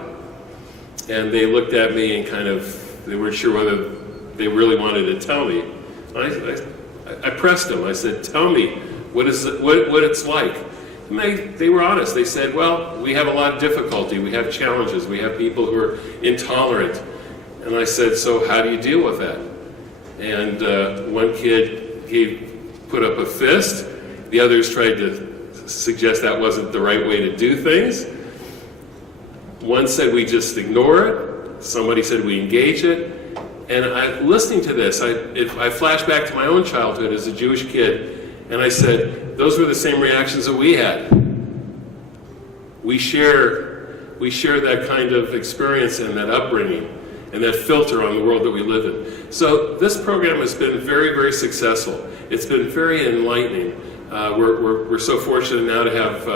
And they looked at me and they weren't sure whether they really wanted to tell me. I pressed them. I said, "Tell me what it's like." And they were honest. They said, "Well, we have a lot of difficulty. We have challenges. We have people who are intolerant." And I said, "So how do you deal with that?" And one kid put up a fist. The others tried to suggest that wasn't the right way to do things. One said we just ignore it. Somebody said we engage it. And listening to this, I flashed back to my own childhood as a Jewish kid, and I said, those were the same reactions that we had. We share that kind of experience and that upbringing and that filter on the world that we live in. So this program has been very, very successful. It's been very enlightening. We're so fortunate now to have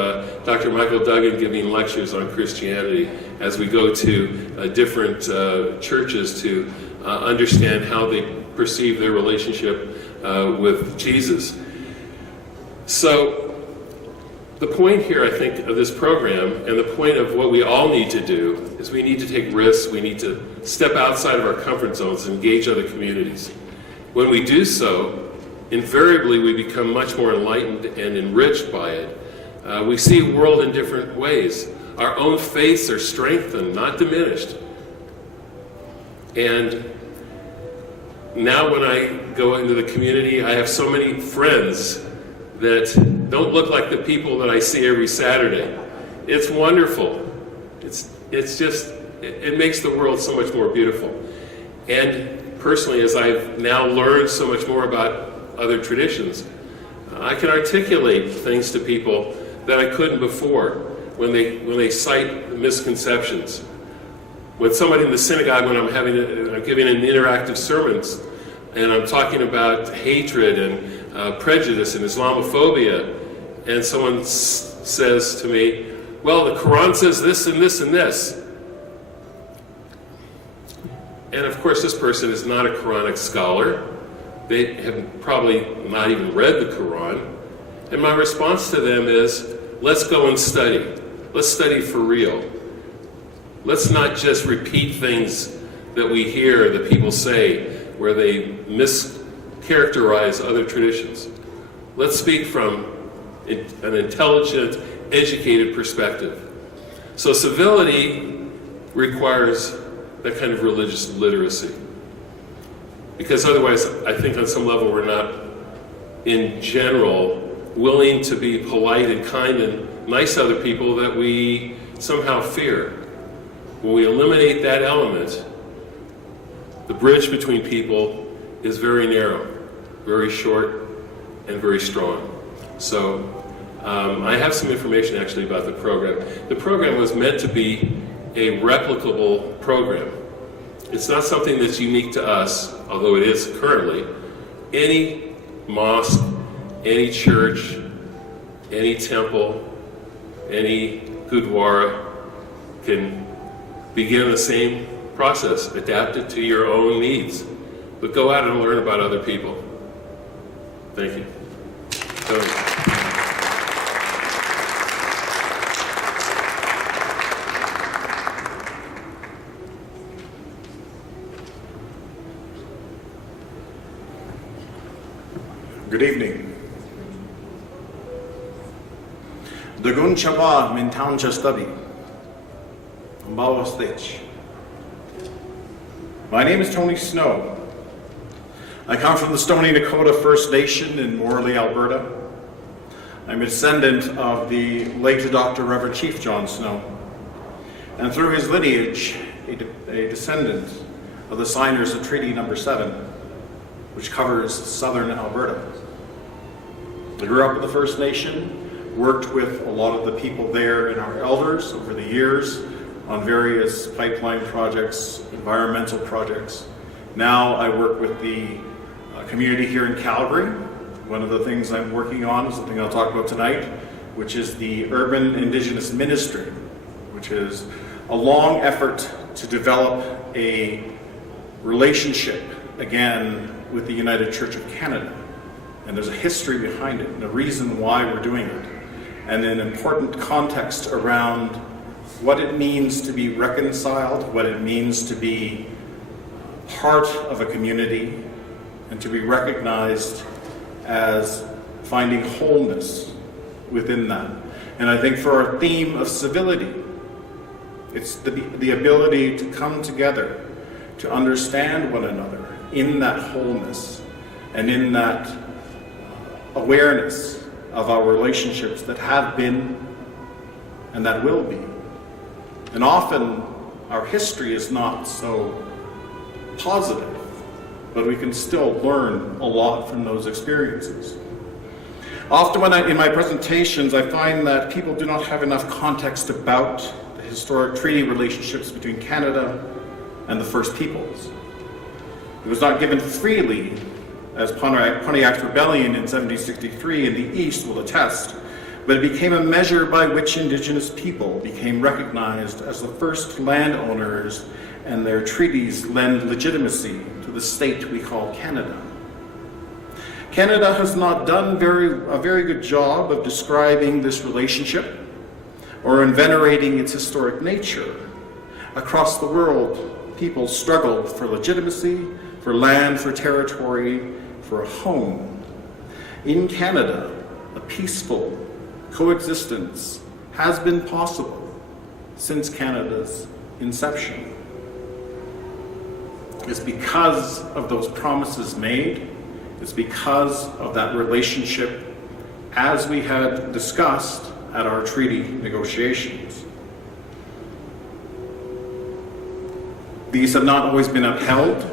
Dr. Michael Duggan giving lectures on Christianity as we go to different churches to understand how they perceive their relationship with Jesus. So the point here, I think, of this program, and the point of what we all need to do, is we need to take risks, we need to step outside of our comfort zones and engage other communities. When we do so, invariably we become much more enlightened and enriched by it. We see a world in different ways. Our own faiths are strengthened, not diminished. And now when I go into the community, I have so many friends that don't look like the people that I see every Saturday. It's wonderful. It makes the world so much more beautiful. And personally, as I've now learned so much more about other traditions, I can articulate things to people that I couldn't before when they cite misconceptions. When somebody in the synagogue, when I'm giving an interactive sermon, and I'm talking about hatred and prejudice and Islamophobia, and someone says to me, "Well, the Quran says this and this and this." And of course, this person is not a Quranic scholar. They have probably not even read the Quran. And my response to them is, let's go and study. Let's study for real. Let's not just repeat things that we hear that people say where they mischaracterize other traditions. Let's speak from an intelligent, educated perspective. So civility requires that kind of religious literacy. Because otherwise, I think on some level we're not, in general, willing to be polite and kind and nice to other people that we somehow fear. When we eliminate that element, the bridge between people is very narrow, very short, and very strong. So I have some information actually about the program. The program was meant to be a replicable program. It's not something that's unique to us, although it is currently. Any mosque, any church, any temple, any gurdwara can begin the same process, adapt it to your own needs. But go out and learn about other people. Thank you. Tony. Good evening. Dagun Chaba min town chastabi. Mbawa Stitch. My name is Tony Snow. I come from the Stoney Nakoda First Nation in Morley, Alberta. I'm a descendant of the late Dr. Reverend Chief John Snow, and through his lineage, a descendant of the signers of Treaty Number 7, which covers southern Alberta. I grew up with the First Nation, worked with a lot of the people there and our elders over the years on various pipeline projects, environmental projects. Now I work with the community here in Calgary. One of the things I'm working on is something I'll talk about tonight, which is the Urban Indigenous Ministry, which is a long effort to develop a relationship, again, with the United Church of Canada. And there's a history behind it and a reason why we're doing it, and an important context around what it means to be reconciled, what it means to be part of a community, and to be recognized as finding wholeness within that. And I think for our theme of civility, it's the ability to come together, to understand one another in that wholeness and in that awareness of our relationships that have been and that will be. And often our history is not so positive, but we can still learn a lot from those experiences. Often in my presentations, I find that people do not have enough context about the historic treaty relationships between Canada and the First Peoples. It was not given freely, as Pontiac's Rebellion in 1763 in the East will attest, but it became a measure by which Indigenous people became recognized as the first landowners, and their treaties lend legitimacy to the state we call Canada. Canada has not done a very good job of describing this relationship or in venerating its historic nature. Across the world, people struggled for legitimacy, for land, for territory, for a home. In Canada, a peaceful coexistence has been possible since Canada's inception. It's because of those promises made. It's because of that relationship as we had discussed at our treaty negotiations. These have not always been upheld.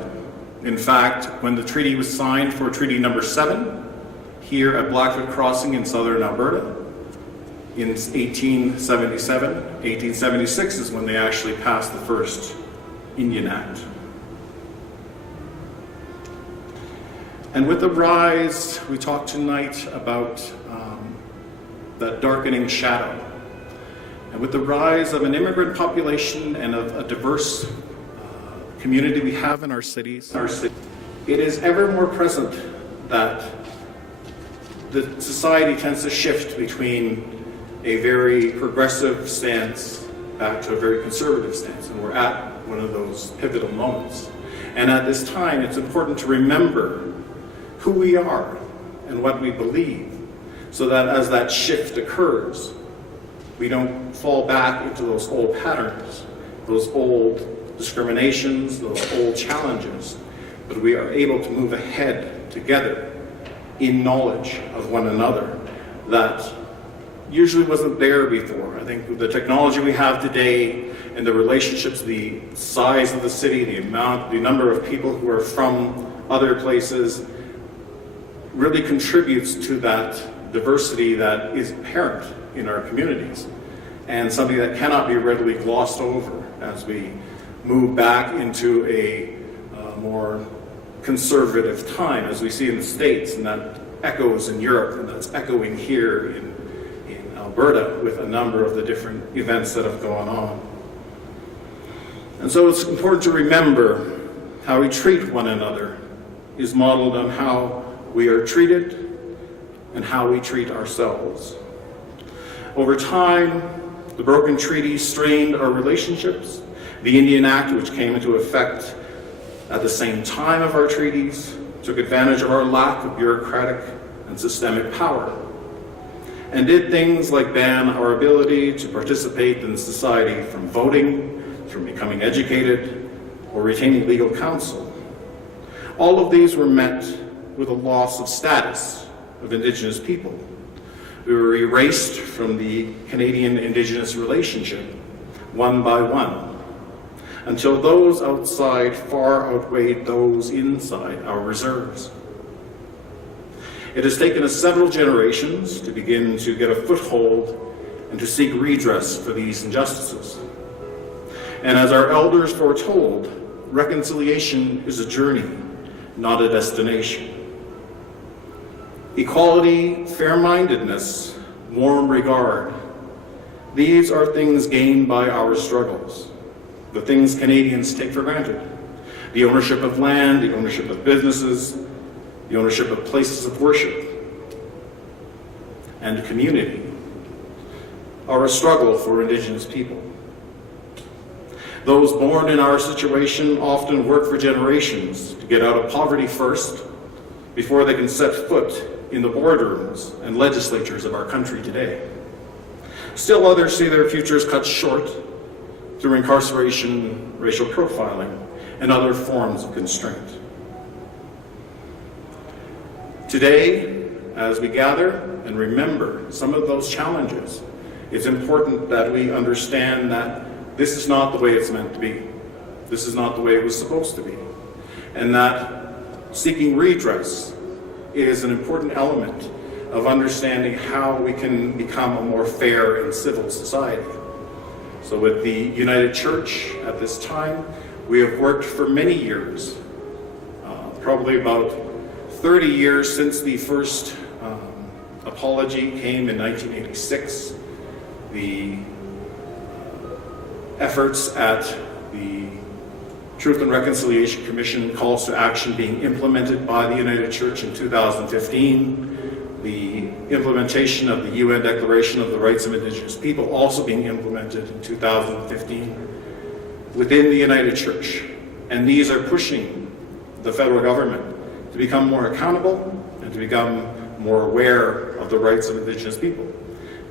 In fact, when the treaty was signed for Treaty Number 7 here at Blackfoot Crossing in southern Alberta in 1876 is when they actually passed the first Indian Act. And with the rise, we talked tonight about that darkening shadow. And with the rise of an immigrant population and of a diverse community we have in our cities, it is ever more present that the society tends to shift between a very progressive stance back to a very conservative stance. And we're at one of those pivotal moments. And at this time, it's important to remember who we are and what we believe, so that as that shift occurs, we don't fall back into those old patterns, those old discriminations, those old challenges, but we are able to move ahead together in knowledge of one another that usually wasn't there before. I think with the technology we have today and the relationships, the size of the city, the number of people who are from other places, really contributes to that diversity that is apparent in our communities, and something that cannot be readily glossed over as we move back into a more conservative time, as we see in the States, and that echoes in Europe, and that's echoing here in Alberta with a number of the different events that have gone on. And so it's important to remember how we treat one another is modeled on how we are treated and how we treat ourselves. Over time, the broken treaties strained our relationships. The Indian Act, which came into effect at the same time of our treaties, took advantage of our lack of bureaucratic and systemic power. and did things like ban our ability to participate in society from voting, from becoming educated, or retaining legal counsel. All of these were met with a loss of status of Indigenous people. We were erased from the Canadian Indigenous relationship, one by one, until those outside far outweighed those inside our reserves. It has taken us several generations to begin to get a foothold and to seek redress for these injustices. And as our elders foretold, reconciliation is a journey, not a destination. Equality, fair-mindedness, warm regard, these are things gained by our struggles, the things Canadians take for granted. The ownership of land, the ownership of businesses, the ownership of places of worship, and community are a struggle for Indigenous people. Those born in our situation often work for generations to get out of poverty first before they can set foot in the boardrooms and legislatures of our country today. Still others see their futures cut short through incarceration, racial profiling, and other forms of constraint. Today, as we gather and remember some of those challenges, it's important that we understand that this is not the way it's meant to be. This is not the way it was supposed to be. And that seeking redress is an important element of understanding how we can become a more fair and civil society. So with the United Church at this time, we have worked for many years, probably about 30 years since the first apology came in 1986. The efforts at the Truth and Reconciliation Commission calls to action being implemented by the United Church in 2015, the implementation of the UN Declaration of the Rights of Indigenous People also being implemented in 2015 within the United Church. And these are pushing the federal government to become more accountable and to become more aware of the rights of Indigenous people.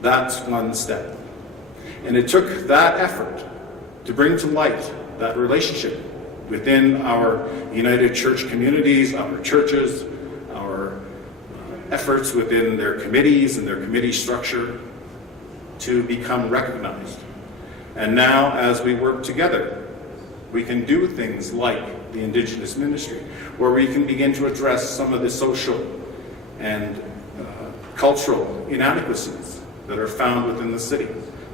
That's one step. And it took that effort to bring to light that relationship within our United Church communities, our churches, our efforts within their committees and their committee structure to become recognized. And now, as we work together, we can do things like the Indigenous ministry, where we can begin to address some of the social and cultural inadequacies that are found within the city,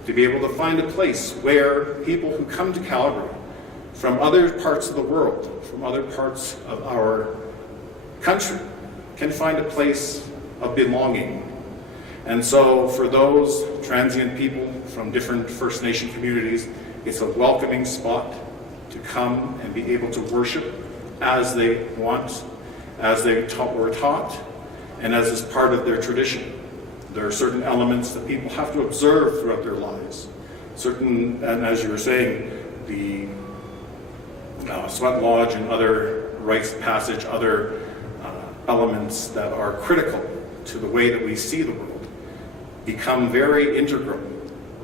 to be able to find a place where people who come to Calgary from other parts of the world, from other parts of our country, can find a place of belonging. And so for those transient people from different First Nation communities, it's a welcoming spot to come and be able to worship as they want, as they were taught, and as is part of their tradition. There are certain elements that people have to observe throughout their lives. Certain, and as you were saying, the sweat lodge and other rites of passage, other elements that are critical to the way that we see the world, become very integral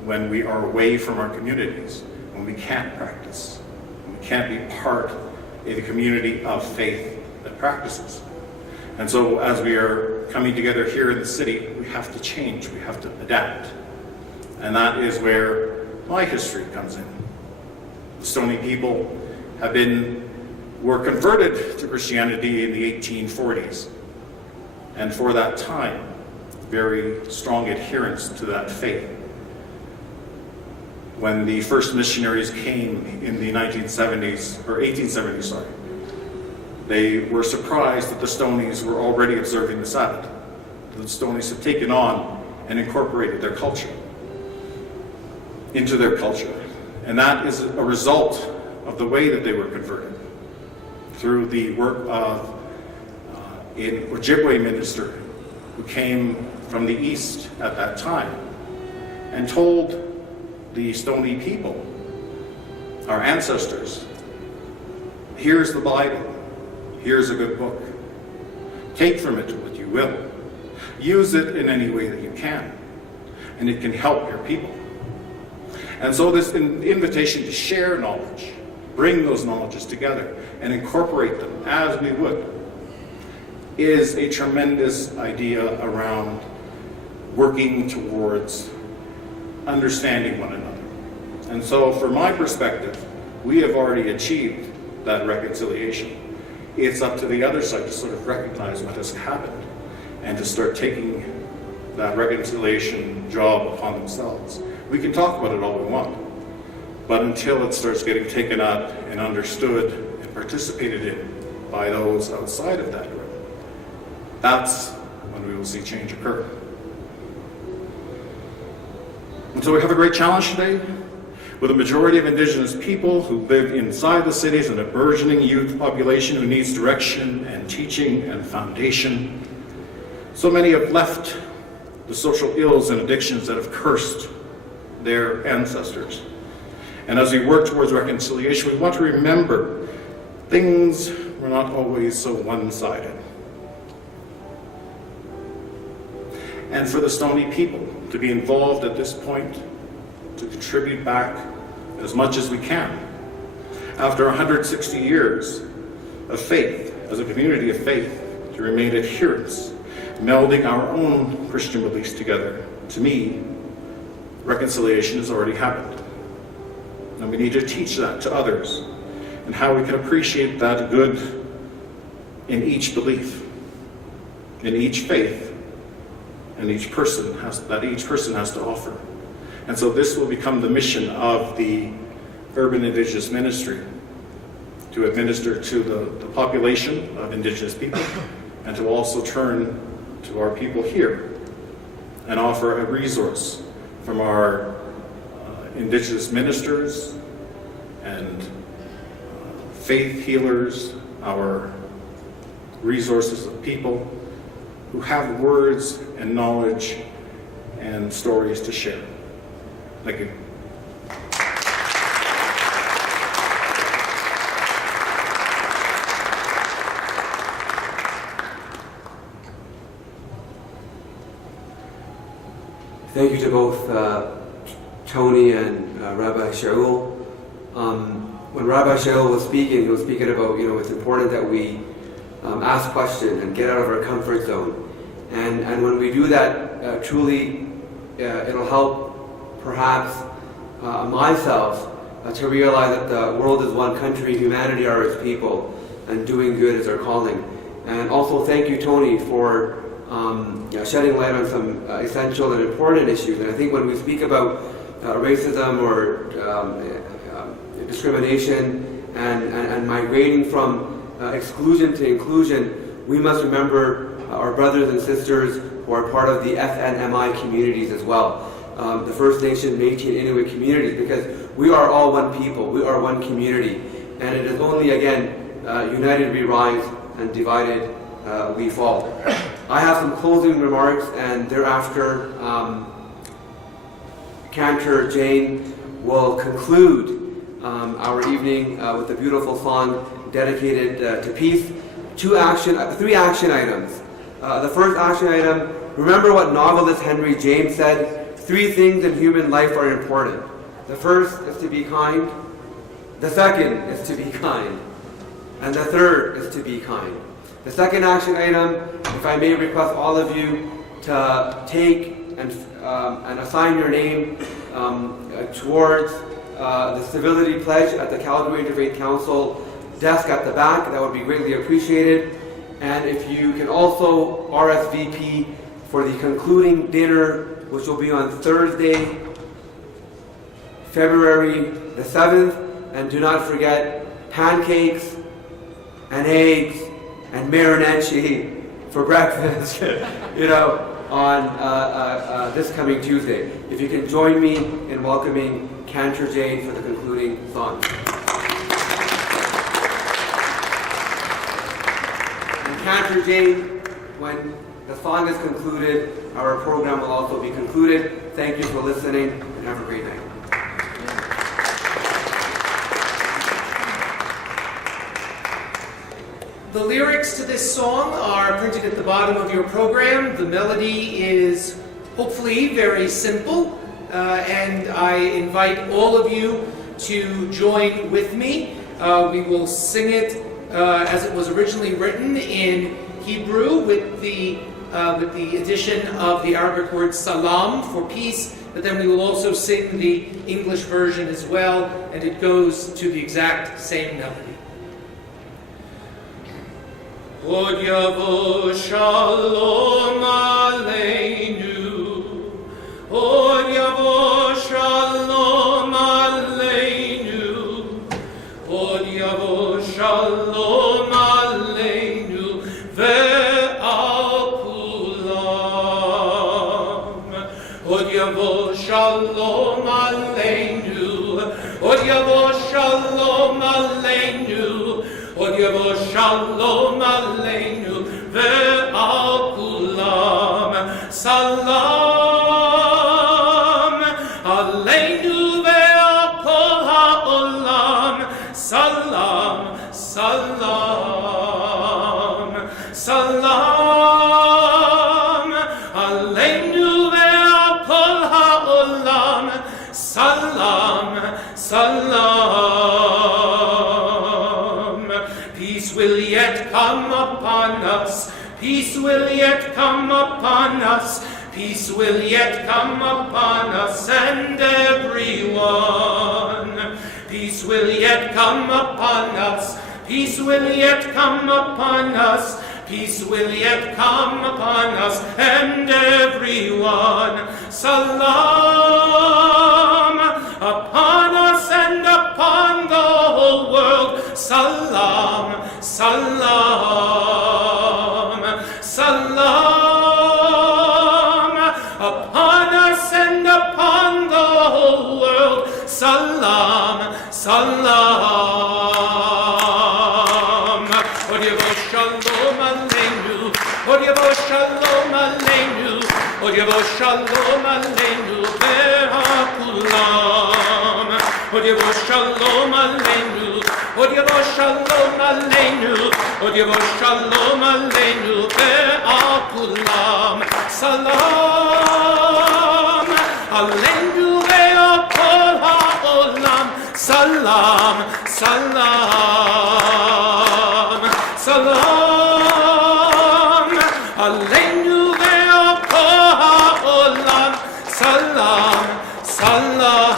when we are away from our communities, when we can't practice, when we can't be part of a community of faith that practices. And so as we are coming together here in the city, we have to change, we have to adapt. And that is where my history comes in. The Stoney people were converted to Christianity in the 1840s. And for that time, very strong adherence to that faith. When the first missionaries came in the 1870s, they were surprised that the Stonies were already observing the Sabbath. The Stonies had taken on and incorporated their culture into their culture. And that is a result of the way that they were converted through the work of an Ojibwe minister who came from the east at that time and told the Stoney people, our ancestors, here's the Bible, here's a good book. Take from it what you will. Use it in any way that you can. and it can help your people. And so this invitation to share knowledge, bring those knowledges together and incorporate them as we would, is a tremendous idea around working towards understanding one another. And so from my perspective, we have already achieved that reconciliation. It's up to the other side to sort of recognize what has happened and to start taking that reconciliation job upon themselves. We can talk about it all we want, but until it starts getting taken up and understood and participated in by those outside of that group, that's when we will see change occur. And so we have a great challenge today, with a majority of Indigenous people who live inside the cities and a burgeoning youth population who needs direction and teaching and foundation. So many have left the social ills and addictions that have cursed their ancestors. And as we work towards reconciliation, we want to remember things were not always so one-sided. And for the Stoney people to be involved at this point, to contribute back as much as we can. After 160 years of faith, as a community of faith, to remain adherents, melding our own Christian beliefs together, to me, reconciliation has already happened. And we need to teach that to others, and how we can appreciate that good in each belief, in each faith, and each person has to offer. And so this will become the mission of the Urban Indigenous Ministry, to administer to the population of Indigenous people, and to also turn to our people here and offer a resource from our Indigenous ministers and faith healers, our resources of people who have words and knowledge and stories to share. Thank you. Thank you to both Tony and Rabbi Shaul. When Rabbi Shaul was speaking, he was speaking about, it's important that we ask questions and get out of our comfort zone. And when we do that, truly, it'll help perhaps myself to realize that the world is one country, humanity are its people, and doing good is our calling. And also thank you, Tony, for shedding light on some essential and important issues. And I think when we speak about racism or discrimination and migrating from exclusion to inclusion, we must remember our brothers and sisters who are part of the FNMI communities as well. The First Nation, Métis, and Inuit communities, because we are all one people, we are one community. And it is only, again, united we rise and divided we fall. I have some closing remarks, and thereafter Cantor Jane will conclude our evening with a beautiful song dedicated to peace. Three action items. The first action item, remember what novelist Henry James said, 3 things in human life are important. The first is to be kind, the second is to be kind, and the third is to be kind. The second action item, if I may request all of you to take and assign your name towards the civility pledge at the Calgary Interfaith Council desk at the back, that would be greatly appreciated. And if you can also RSVP for the concluding dinner, which will be on Thursday, February the 7th, and do not forget pancakes and eggs and Nenshi for breakfast, on this coming Tuesday. If you can join me in welcoming Cantor Jane for the concluding song. And Cantor Jane, when the song is concluded, our program will also be concluded. Thank you for listening, and have a great night. The lyrics to this song are printed at the bottom of your program. The melody is hopefully very simple, and I invite all of you to join with me. We will sing it as it was originally written in Hebrew with the addition of the Arabic word salam for peace, but then we will also sing the English version as well, and it goes to the exact same melody. Od yavo shalom aleinu, Od yavo shalom aleinu, Od yavo shalom aleinu ve'al kulam. Od yavo shalom aleinu, Od yavo shalom aleinu, Od yavo shalom aleinu ve'al kulam. Salam aleinu ve'al kol ha'olam. Salam, salam, salam aleinu ve'al kol ha'olam. Salam, salam. Peace will yet come upon us. Peace will yet come upon us. Peace will yet come upon us and everyone. Peace will yet come upon us. Peace will yet come upon us. Peace will yet come upon us and everyone. Salam upon us and upon the whole world. Salam, salam, salam upon us and upon the whole world. Salam, salam. Od yavo shalom aleinu, Od yavo shalom aleinu, Od yavo shalom aleinu ve'hakulam. Od yavo shalom aleinu, Od yavo shalom aleinu, Od yavo shalom aleinu ve'hakulam. Salam aleinu ve'al kol ha'olam. Salam, salam, salam aleinu ve'al kol ha'olam. Salam, salam.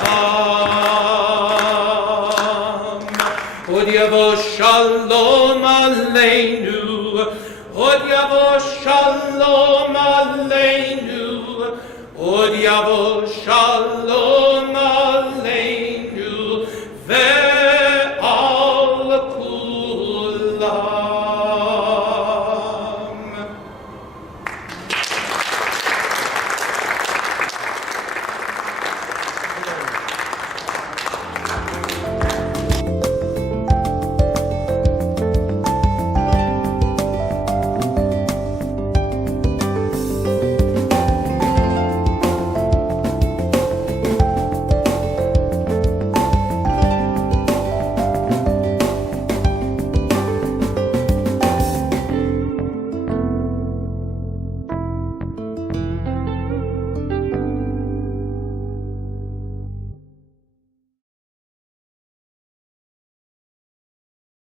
Od yavo shalom aleinu, Od yavo shalom aleinu, Od yavo shalom